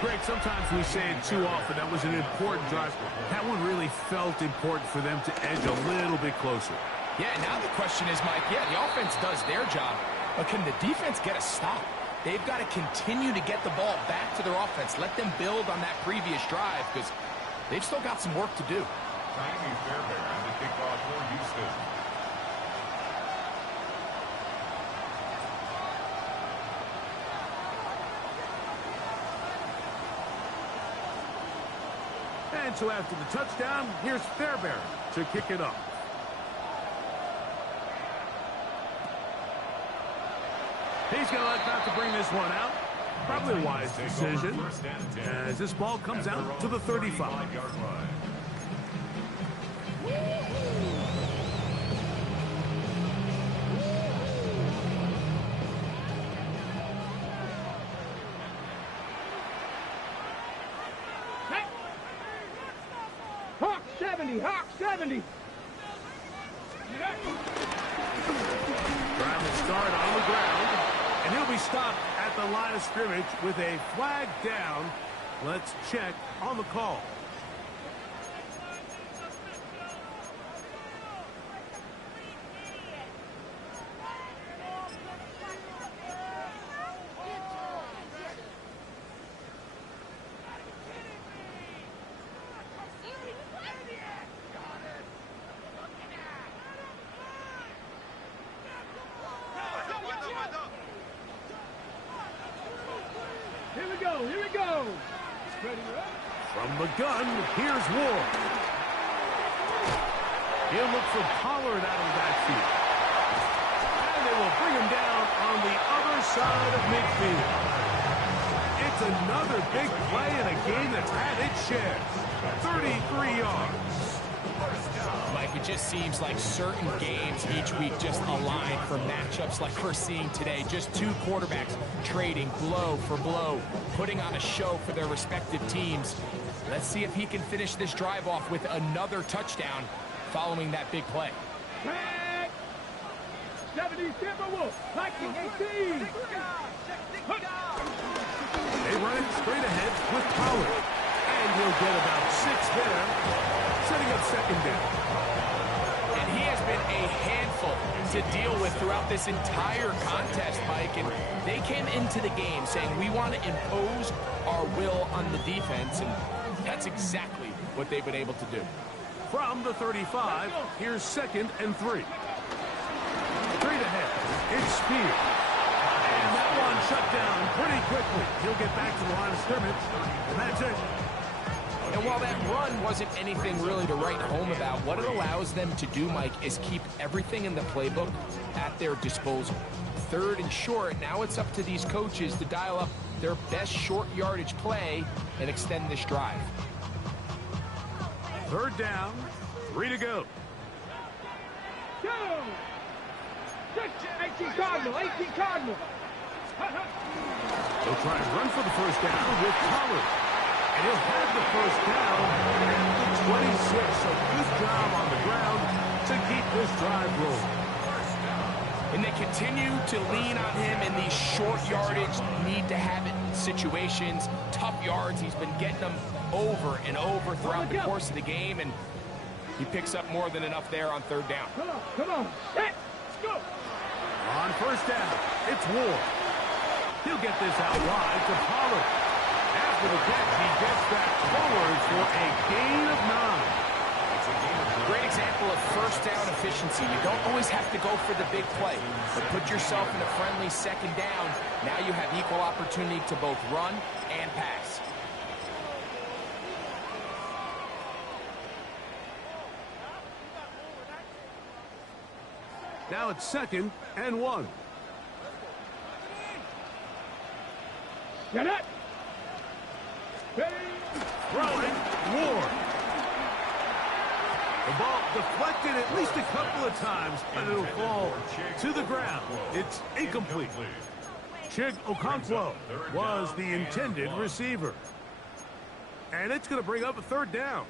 Greg, sometimes we say it too often. That was an important drive. That one really felt important for them to edge a little bit closer. Yeah, now the question is, Mike, yeah, the offense does their job, but can the defense get a stop? They've got to continue to get the ball back to their offense. Let them build on that previous drive, because they've still got some work to do. Tiny Fairbairn, the kickoff for Houston. And so after the touchdown, here's Fairbairn to kick it off. He's going to like not to bring this one out. Probably a wise decision, as this ball comes out to the 35. 70, Hawk 70. Trying to start on the ground, and he'll be stopped at the line of scrimmage with a flag down. Let's check on the call. Here we go. From the gun, here's Ward. He'll look for Pollard out of the backfield. And they will bring him down on the other side of midfield. It's another big play in a game that's had its share. 33 yards. Mike, it just seems like certain games each week just align for matchups like we're seeing today. Just two quarterbacks trading blow for blow, putting on a show for their respective teams. Let's see if he can finish this drive off with another touchdown following that big play. 70 Timberwolves, Viking 18. They run it straight ahead with Pollard. And he'll get about 6 there, setting up second down. And he has been a handful to deal with throughout this entire contest, Mike. And they came into the game saying, we want to impose our will on the defense. And that's exactly what they've been able to do. From the 35, here's 2nd and 3. Straight ahead, it's Spears. And that one shut down pretty quickly. He'll get back to the line of scrimmage, and that's it. And while that run wasn't anything really to write home about, what it allows them to do, Mike, is keep everything in the playbook at their disposal. 3rd and short, now it's up to these coaches to dial up their best short yardage play and extend this drive. 3rd down, 3 to go. Go! 18 Cardinal, 18 Cardinal. They'll try and run for the first down with Pollard. And he'll have the first down at the 26. So good job on the ground to keep this drive rolling. And they continue to lean on him in these short yardage, need-to-have-it situations. Tough yards, he's been getting them over and over throughout the course of the game, and he picks up more than enough there on 3rd down. Come on. Let's go. On first down, it's Ward. He'll get this out wide to Pollard. After the catch, he gets that forward for a gain of 9. Great example of first down efficiency. You don't always have to go for the big play, but put yourself in a friendly 2nd down. Now you have equal opportunity to both run and pass. Now it's 2nd and 1. Get it. Throwing, Ward. The ball deflected at least a couple of times, and it'll fall to the ground. It's incomplete. Chig Okonkwo was the intended receiver. And it's going to bring up a 3rd down.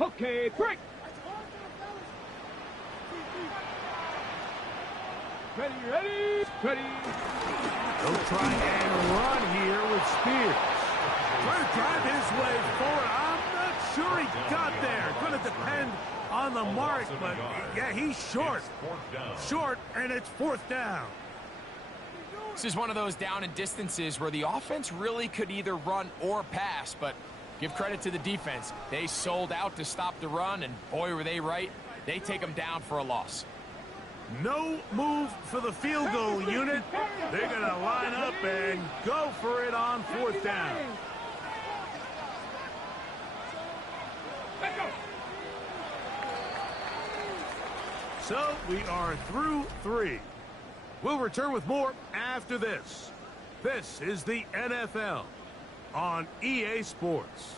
Okay, break. Ready. They'll try and run here with Spears. Trying to drive his way forward. I'm not sure he got there. Going to depend on the mark, but yeah, he's short. Short, and it's 4th down. This is one of those down and distances where the offense really could either run or pass, but give credit to the defense. They sold out to stop the run, and boy, were they right. They take them down for a loss. No move for the field goal unit. They're going to line up and go for it on 4th down. So we are through 3. We'll return with more after this. This is the NFL on EA Sports.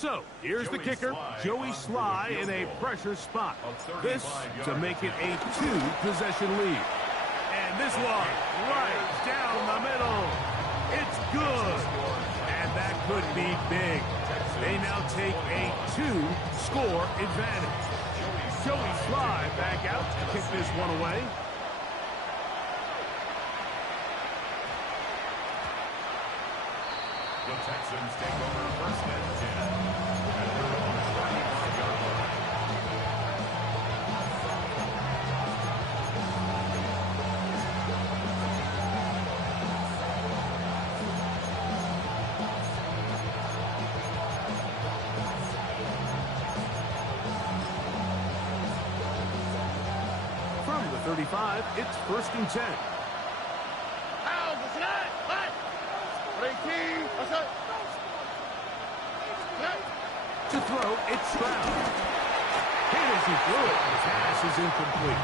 So, here's the kicker, Joey Sly in a pressure spot. This to make it a 2-possession lead. And this one, right down the middle. It's good. And that could be big. They now take a 2-score advantage. Joey Sly back out to kick this one away. The Texans take over first and 10. At their own 25-yard line. From the 35, it's first and 10. To throw, it's Stroud. Hit as he threw it. The pass is incomplete.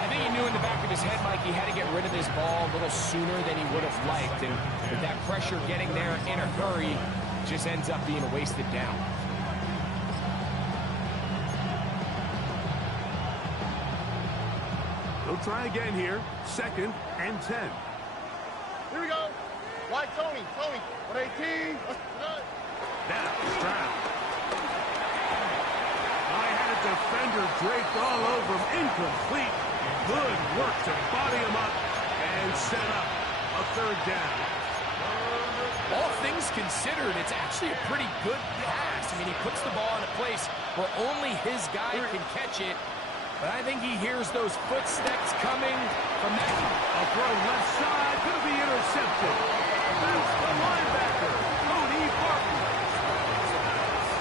I think he knew in the back of his head, Mike, he had to get rid of this ball a little sooner than he would have liked. And with that pressure getting there in a hurry, it just ends up being a wasted down. They'll try again here. Second and 10. Here we go. White Tony. 118. Now Stroud. I had a defender draped all over him. Incomplete. Good work to body him up and set up a third down. All things considered, it's actually a pretty good pass. I mean, he puts the ball in a place where only his guy can catch it. But I think he hears those footsteps coming from that. A throw left side. Going to be intercepted. That's the linebacker, Cody Barton.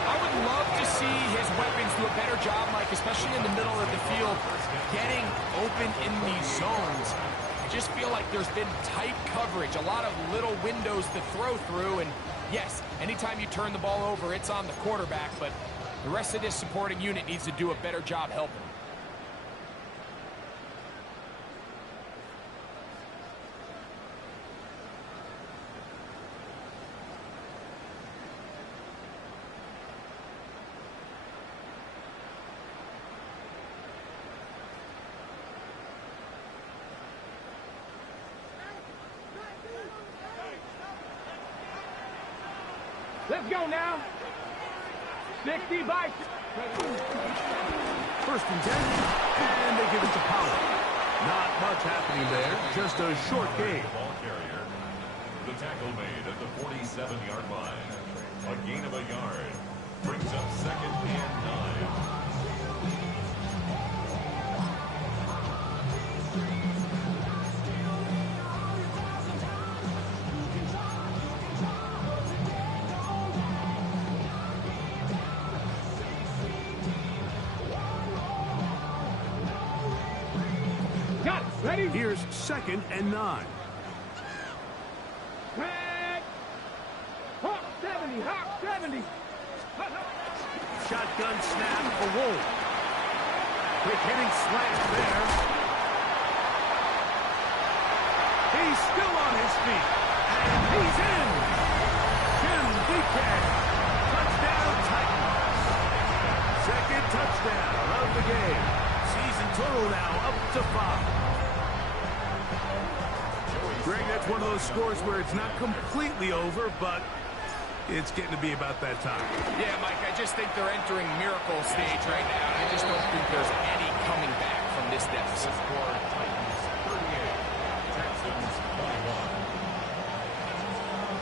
I would love to see his weapons do a better job, Mike, especially in the middle of the field, getting open in these zones. I just feel like there's been tight coverage, a lot of little windows to throw through, and yes, anytime you turn the ball over, it's on the quarterback, but the rest of this supporting unit needs to do a better job helping. Let's go now. 60 by. First and 10, and they give it to Pollard. Not much happening there, just a short gain. Ball carrier. The tackle made at the 47-yard line. A gain of a yard. Brings up second and 9. Here's second and 9. Hawk 70, Hawk 70. Shotgun snap for Wolf. Quick hitting slant there. He's still on his feet. And he's in. Jim Beekman. Touchdown Titans. Second touchdown of the game. Season total now up to 5. Greg, that's one of those scores where it's not completely over, but it's getting to be about that time. Yeah, Mike, I just think they're entering miracle stage right now. I just don't think there's any coming back from this deficit. Score Titans 38, Texans 21.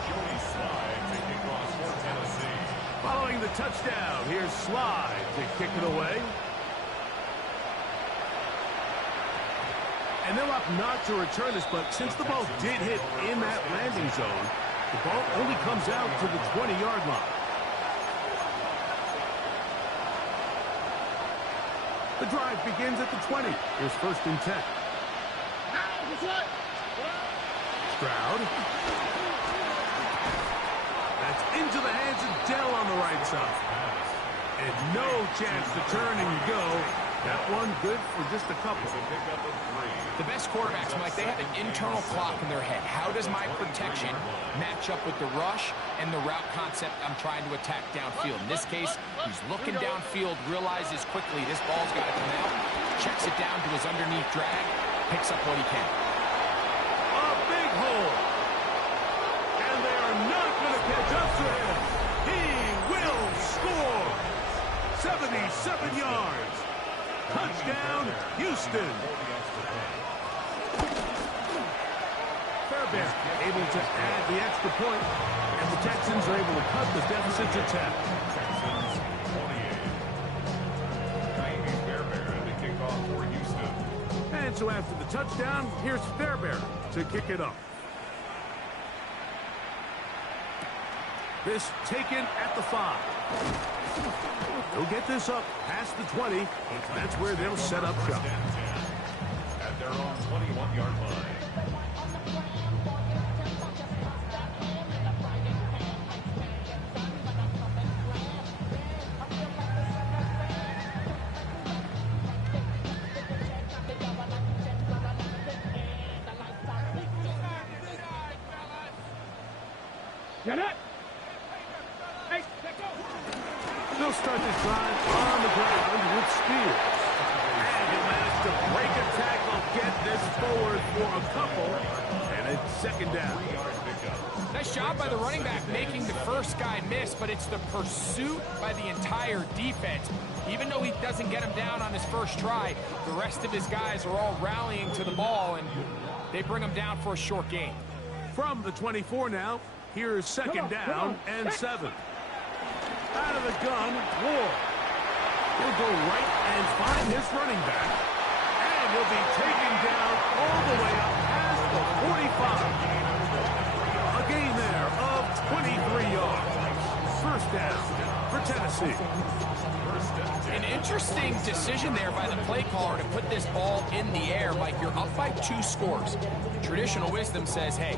Joey Sly taking off for Tennessee. Following the touchdown, here's Sly to kick it away. And they'll opt not to return this, but since the ball did hit in that landing zone, the ball only comes out to the 20-yard line. The drive begins at the 20. Here's first and 10. Stroud. That's into the hands of Dell on the right side. And no chance to turn and go That one good for just a couple. The best quarterbacks, Mike, they have an internal clock in their head. How does my protection match up with the rush and the route concept I'm trying to attack downfield? In this case, he's looking downfield, realizes quickly this ball's got to come out, checks it down to his underneath drag, picks up what he can. A big hole. And they are not going to catch up to him. He will score. 77 yards. Touchdown, Houston. Fairbairn able to add the extra point, and the Texans are able to cut the deficit to 10. Texans 28. Jamie Fairbairn to kick off for Houston. And so after the touchdown, here's Fairbairn to kick it off. This taken at the 5. They'll get this up past the 20. That's where they'll set up shop. At their own 21-yard line. Get it! They'll start this drive on the ground with Spears. And he'll manage to break a tackle, get this forward for a couple, and it's second down. Nice job by the running back making the first guy miss, but it's the pursuit by the entire defense. Even though he doesn't get him down on his first try, the rest of his guys are all rallying to the ball, and they bring him down for a short gain. From the 24 now, here's second down and 7. Out of the gun, Ward. He'll go right and find his running back. And he'll be taken down all the way up past the 45. A gain there of 23 yards. First down for Tennessee. An interesting decision there by the play caller to put this ball in the air. Like, you're up by 2 scores. Traditional wisdom says, hey,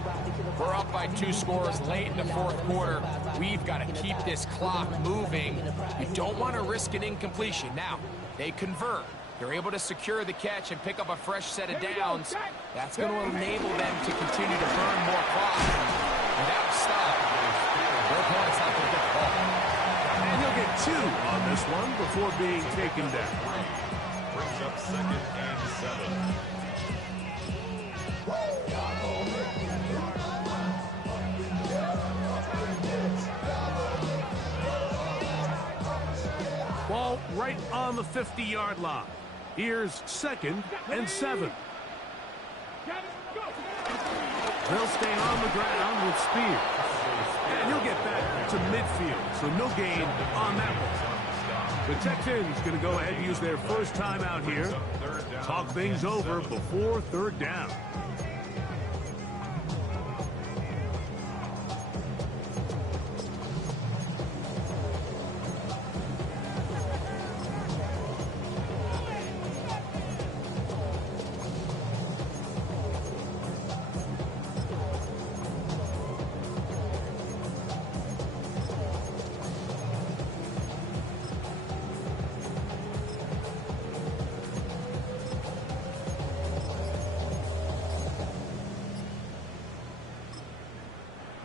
we're up by 2 scores late in the fourth quarter. We've got to keep this clock moving. You don't want to risk an incompletion. Now, they convert. They're able to secure the catch and pick up a fresh set of downs. That's going to enable them to continue to burn more clock. Without stop, their opponent's not going to get the ball. And he'll get 2 on this one before being taken down. Brings up second and 7. Ball right on the 50-yard line. Here's second and 7. They'll stay on the ground with Spears. And he'll get back to midfield, so no gain on that one. The Texans going to go ahead and use their first timeout here. Talk things over before third down.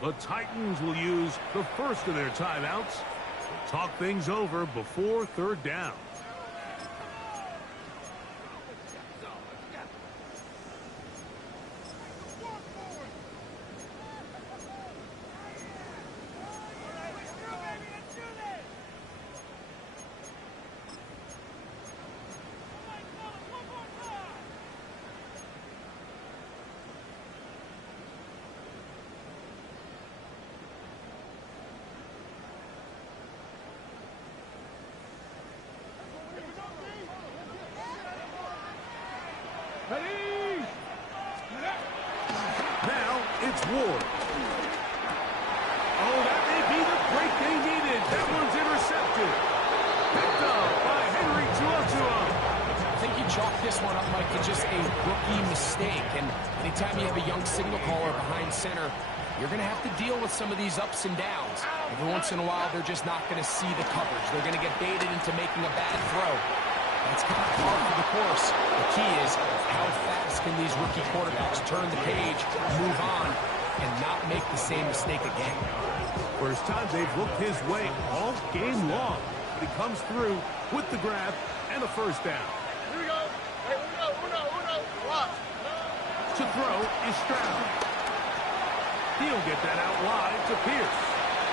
The Titans will use the first of their timeouts to talk things over before third down. Now it's Ward. Oh, that may be the break they needed. That one's intercepted. Picked up by Henry To'oTo'o. I think you chalk this one up, Mike, to just a rookie mistake. And anytime you have a young signal caller behind center, you're going to have to deal with some of these ups and downs. Every once in a while, they're just not going to see the coverage. They're going to get baited into making a bad throw. That's kind of par for the course. The key is how fast can these rookie quarterbacks turn the page, move on, and not make the same mistake again. First time they've looked his way all game long. But he comes through with the grab and a first down. Here we go. Hey, uno. Watch. To throw is Stroud. He'll get that out wide to Pierce.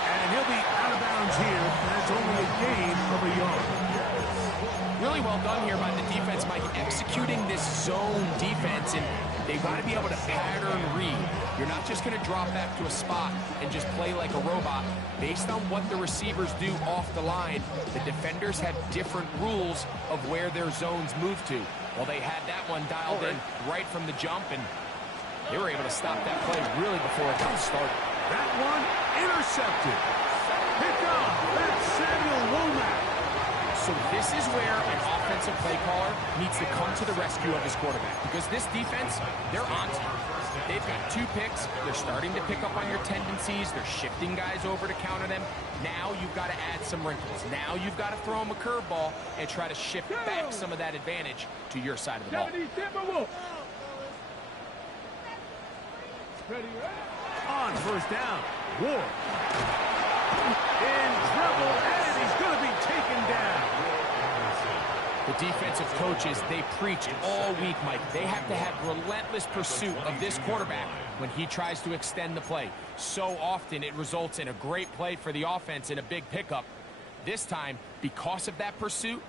And he'll be out of bounds here. That's only a gain of a yard. Really well done here by the defense, Mike, executing this zone defense, and they've got to be able to pattern read. You're not just going to drop back to a spot and just play like a robot. Based on what the receivers do off the line, the defenders have different rules of where their zones move to. Well, they had that one dialed in right from the jump, and they were able to stop that play really before it got started. That one intercepted. Pick up. That's Samuel Womack. So this is where an offensive play caller needs to come to the rescue of his quarterback, because this defense, they're on to you. They've got 2 picks. They're starting to pick up on your tendencies. They're shifting guys over to counter them. Now you've got to add some wrinkles. Now you've got to throw them a curveball and try to shift back some of that advantage to your side of the ball. On first down, Ward. In trouble, and he's going to be taken down. The defensive coaches, they preach all week, Mike. They have to have relentless pursuit of this quarterback when he tries to extend the play. So often it results in a great play for the offense and a big pickup. This time, because of that pursuit,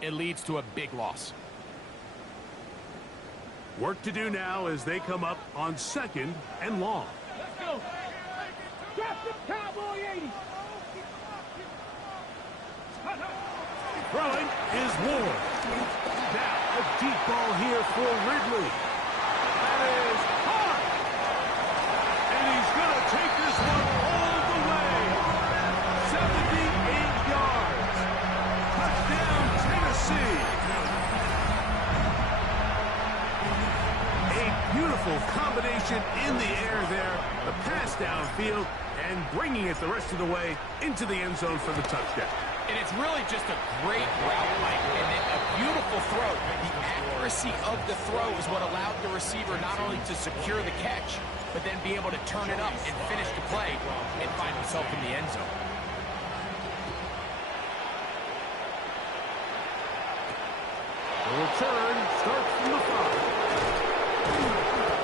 it leads to a big loss. Work to do now as they come up on 2nd and long. Let's go. Drop the Cowboy 80. Throwing is Ward. Now a deep ball here for Ridley. That is hot. And he's going to take this one all the way. 78 yards. Touchdown, Tennessee. A beautiful combination in the air there. The pass downfield and bringing it the rest of the way into the end zone for the touchdown. And it's really just a great route, Mike, and then a beautiful throw. The accuracy of the throw is what allowed the receiver not only to secure the catch, but then be able to turn it up and finish the play and find himself in the end zone. The return starts from the 5.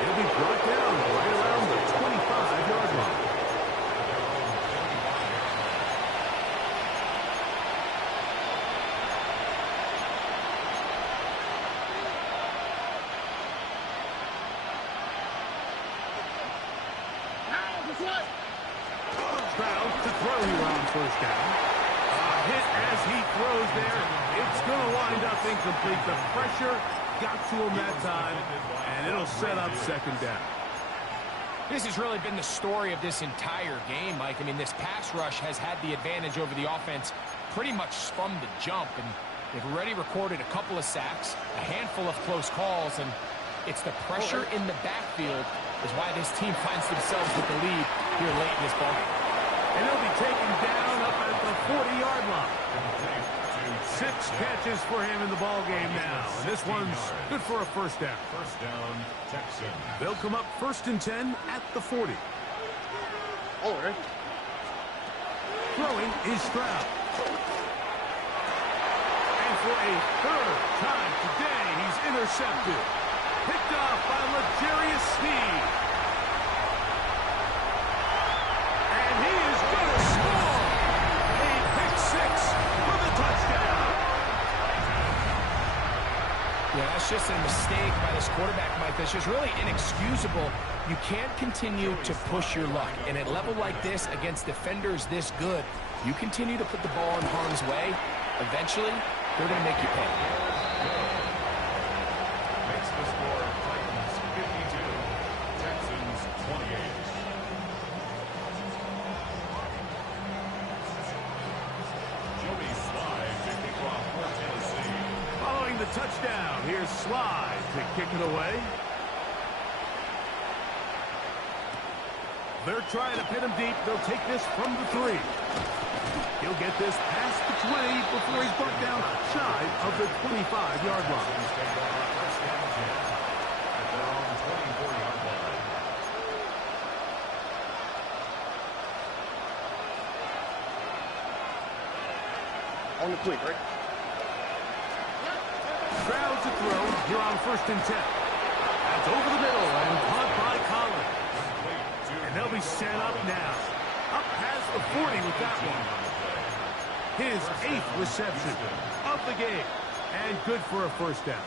It'll be brought down right around the 25-yard line. Stroud to throw here on first down. A hit as he throws there. It's going to wind up incomplete. The pressure got to him that time, and it'll set up 2nd down. This has really been the story of this entire game, Mike. I mean, this pass rush has had the advantage over the offense pretty much from the jump, and they've already recorded a couple of sacks, a handful of close calls, and it's the pressure in the backfield is why this team finds themselves with the lead here late in this ball game. And he'll be taken down up at the 40-yard line. 6 catches for him in the ball game now. And this one's good for a first down. First down, Texans. They'll come up 1st and 10 at the 40. All right. Throwing is Stroud. And for a 3rd time today, he's intercepted. Picked off by L'Jarius Sneed. And he is going to score. A pick 6 for the touchdown. Yeah, that's just a mistake by this quarterback, Mike. That's just really inexcusable. You can't continue to push your luck. And at a level like this, against defenders this good, you continue to put the ball in harm's way, eventually, they're going to make you pay. Makes the score Titans 52, Texans 28. Joey Slye to kick off for Tennessee. Following the touchdown, here's Slye to kick it away. They're trying to pin him deep. They'll take this from the 3. He'll get this past the before he's brought down shy of the 25-yard line. On the quick, right? Stroud to throw here on 1st and 10. That's over the middle and caught by Collins. And they'll be set up now. Up past the 40 with that one. His 8th reception of the game. And good for a 1st down.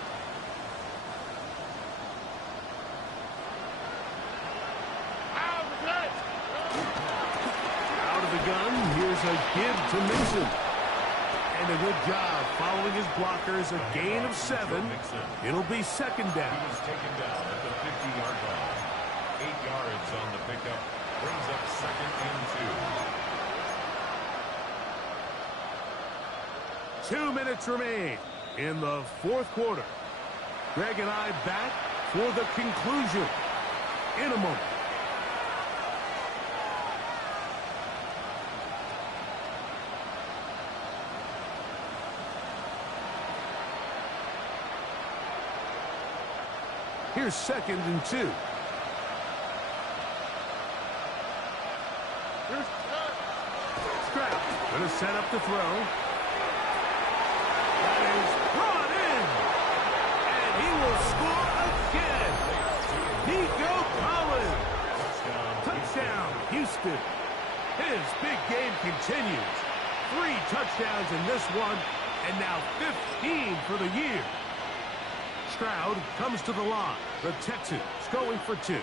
Out of the gun, here's a give to Mixon. And a good job following his blockers, a gain of 7. It'll be 2nd down. He was taken down at the 50-yard line. 8 yards on the pickup. Brings up 2nd and 2. 2 minutes remain in the 4th quarter. Greg and I back for the conclusion in a moment. Here's 2nd and 2. Stroud going to set up the throw. That is brought in. And he will score again. Nico Collins. Touchdown, Houston. His big game continues. 3 touchdowns in this one, and now 15 for the year. Stroud comes to the line. The Texans going for 2.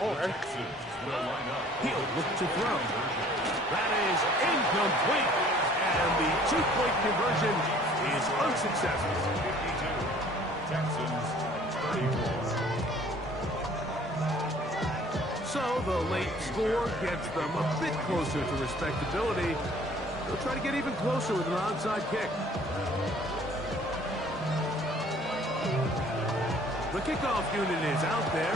Oh, Texans will line up. He'll look to throw. That is incomplete. And the 2-point conversion is unsuccessful. 52. Texans 34. So the late score gets them a bit closer to respectability. They'll try to get even closer with an onside kick. The kickoff unit is out there,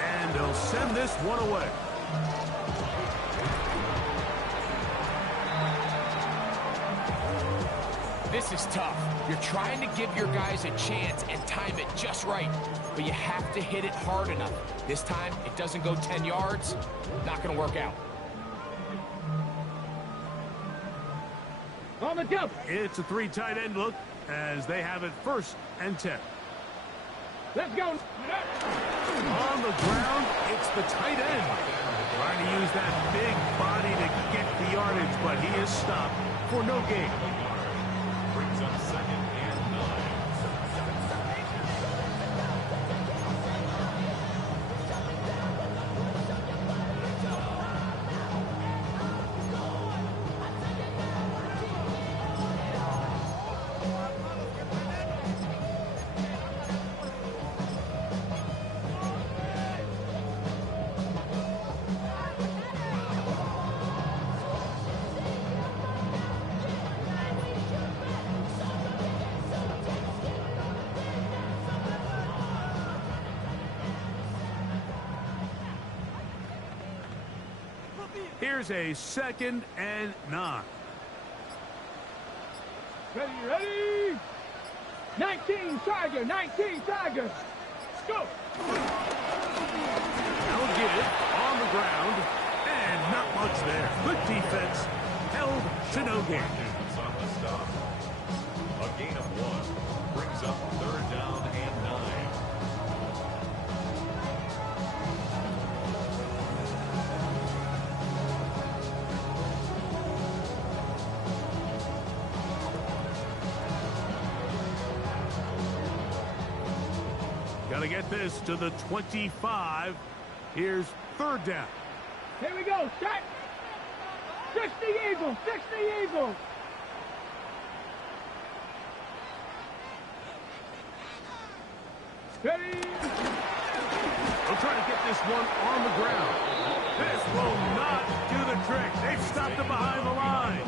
and they'll send this one away. This is tough. You're trying to give your guys a chance and time it just right, but you have to hit it hard enough. This time, it doesn't go 10 yards. Not going to work out. On the jump. It's a 3 tight end look as they have it 1st and 10. Let's go. On the ground, it's the tight end. Trying to use that big body to get the yardage, but he is stopped for no gain. Brings up 2nd and 9. Here's a 2nd and 9. Ready? 19 Tiger, 19 Tiger. Let's go. Now give on the ground, and not much there. Good defense, held to no gain. It's on the stop. A gain of 1 brings up 3rd down and 9. Got to get this to the 25. Here's 3rd down. Here we go. Set. 60 Eagles. 60 Eagles. Ready? They'll try to get this one on the ground. This will not do the trick. They've stopped it behind the line.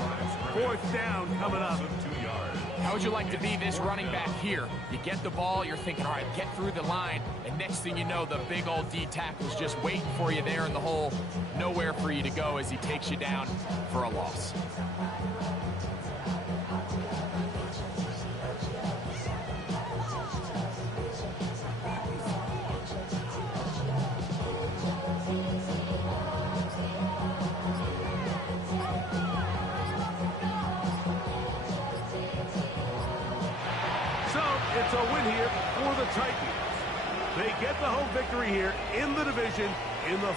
4th down coming up. 2 yards. How would you like to be this running back here? You get the ball, you're thinking, all right, get through the line, and next thing you know, the big old D tackle's just waiting for you there in the hole. Nowhere for you to go as he takes you down for a loss. it's a win here for the Titans. They get the home victory here in the division in the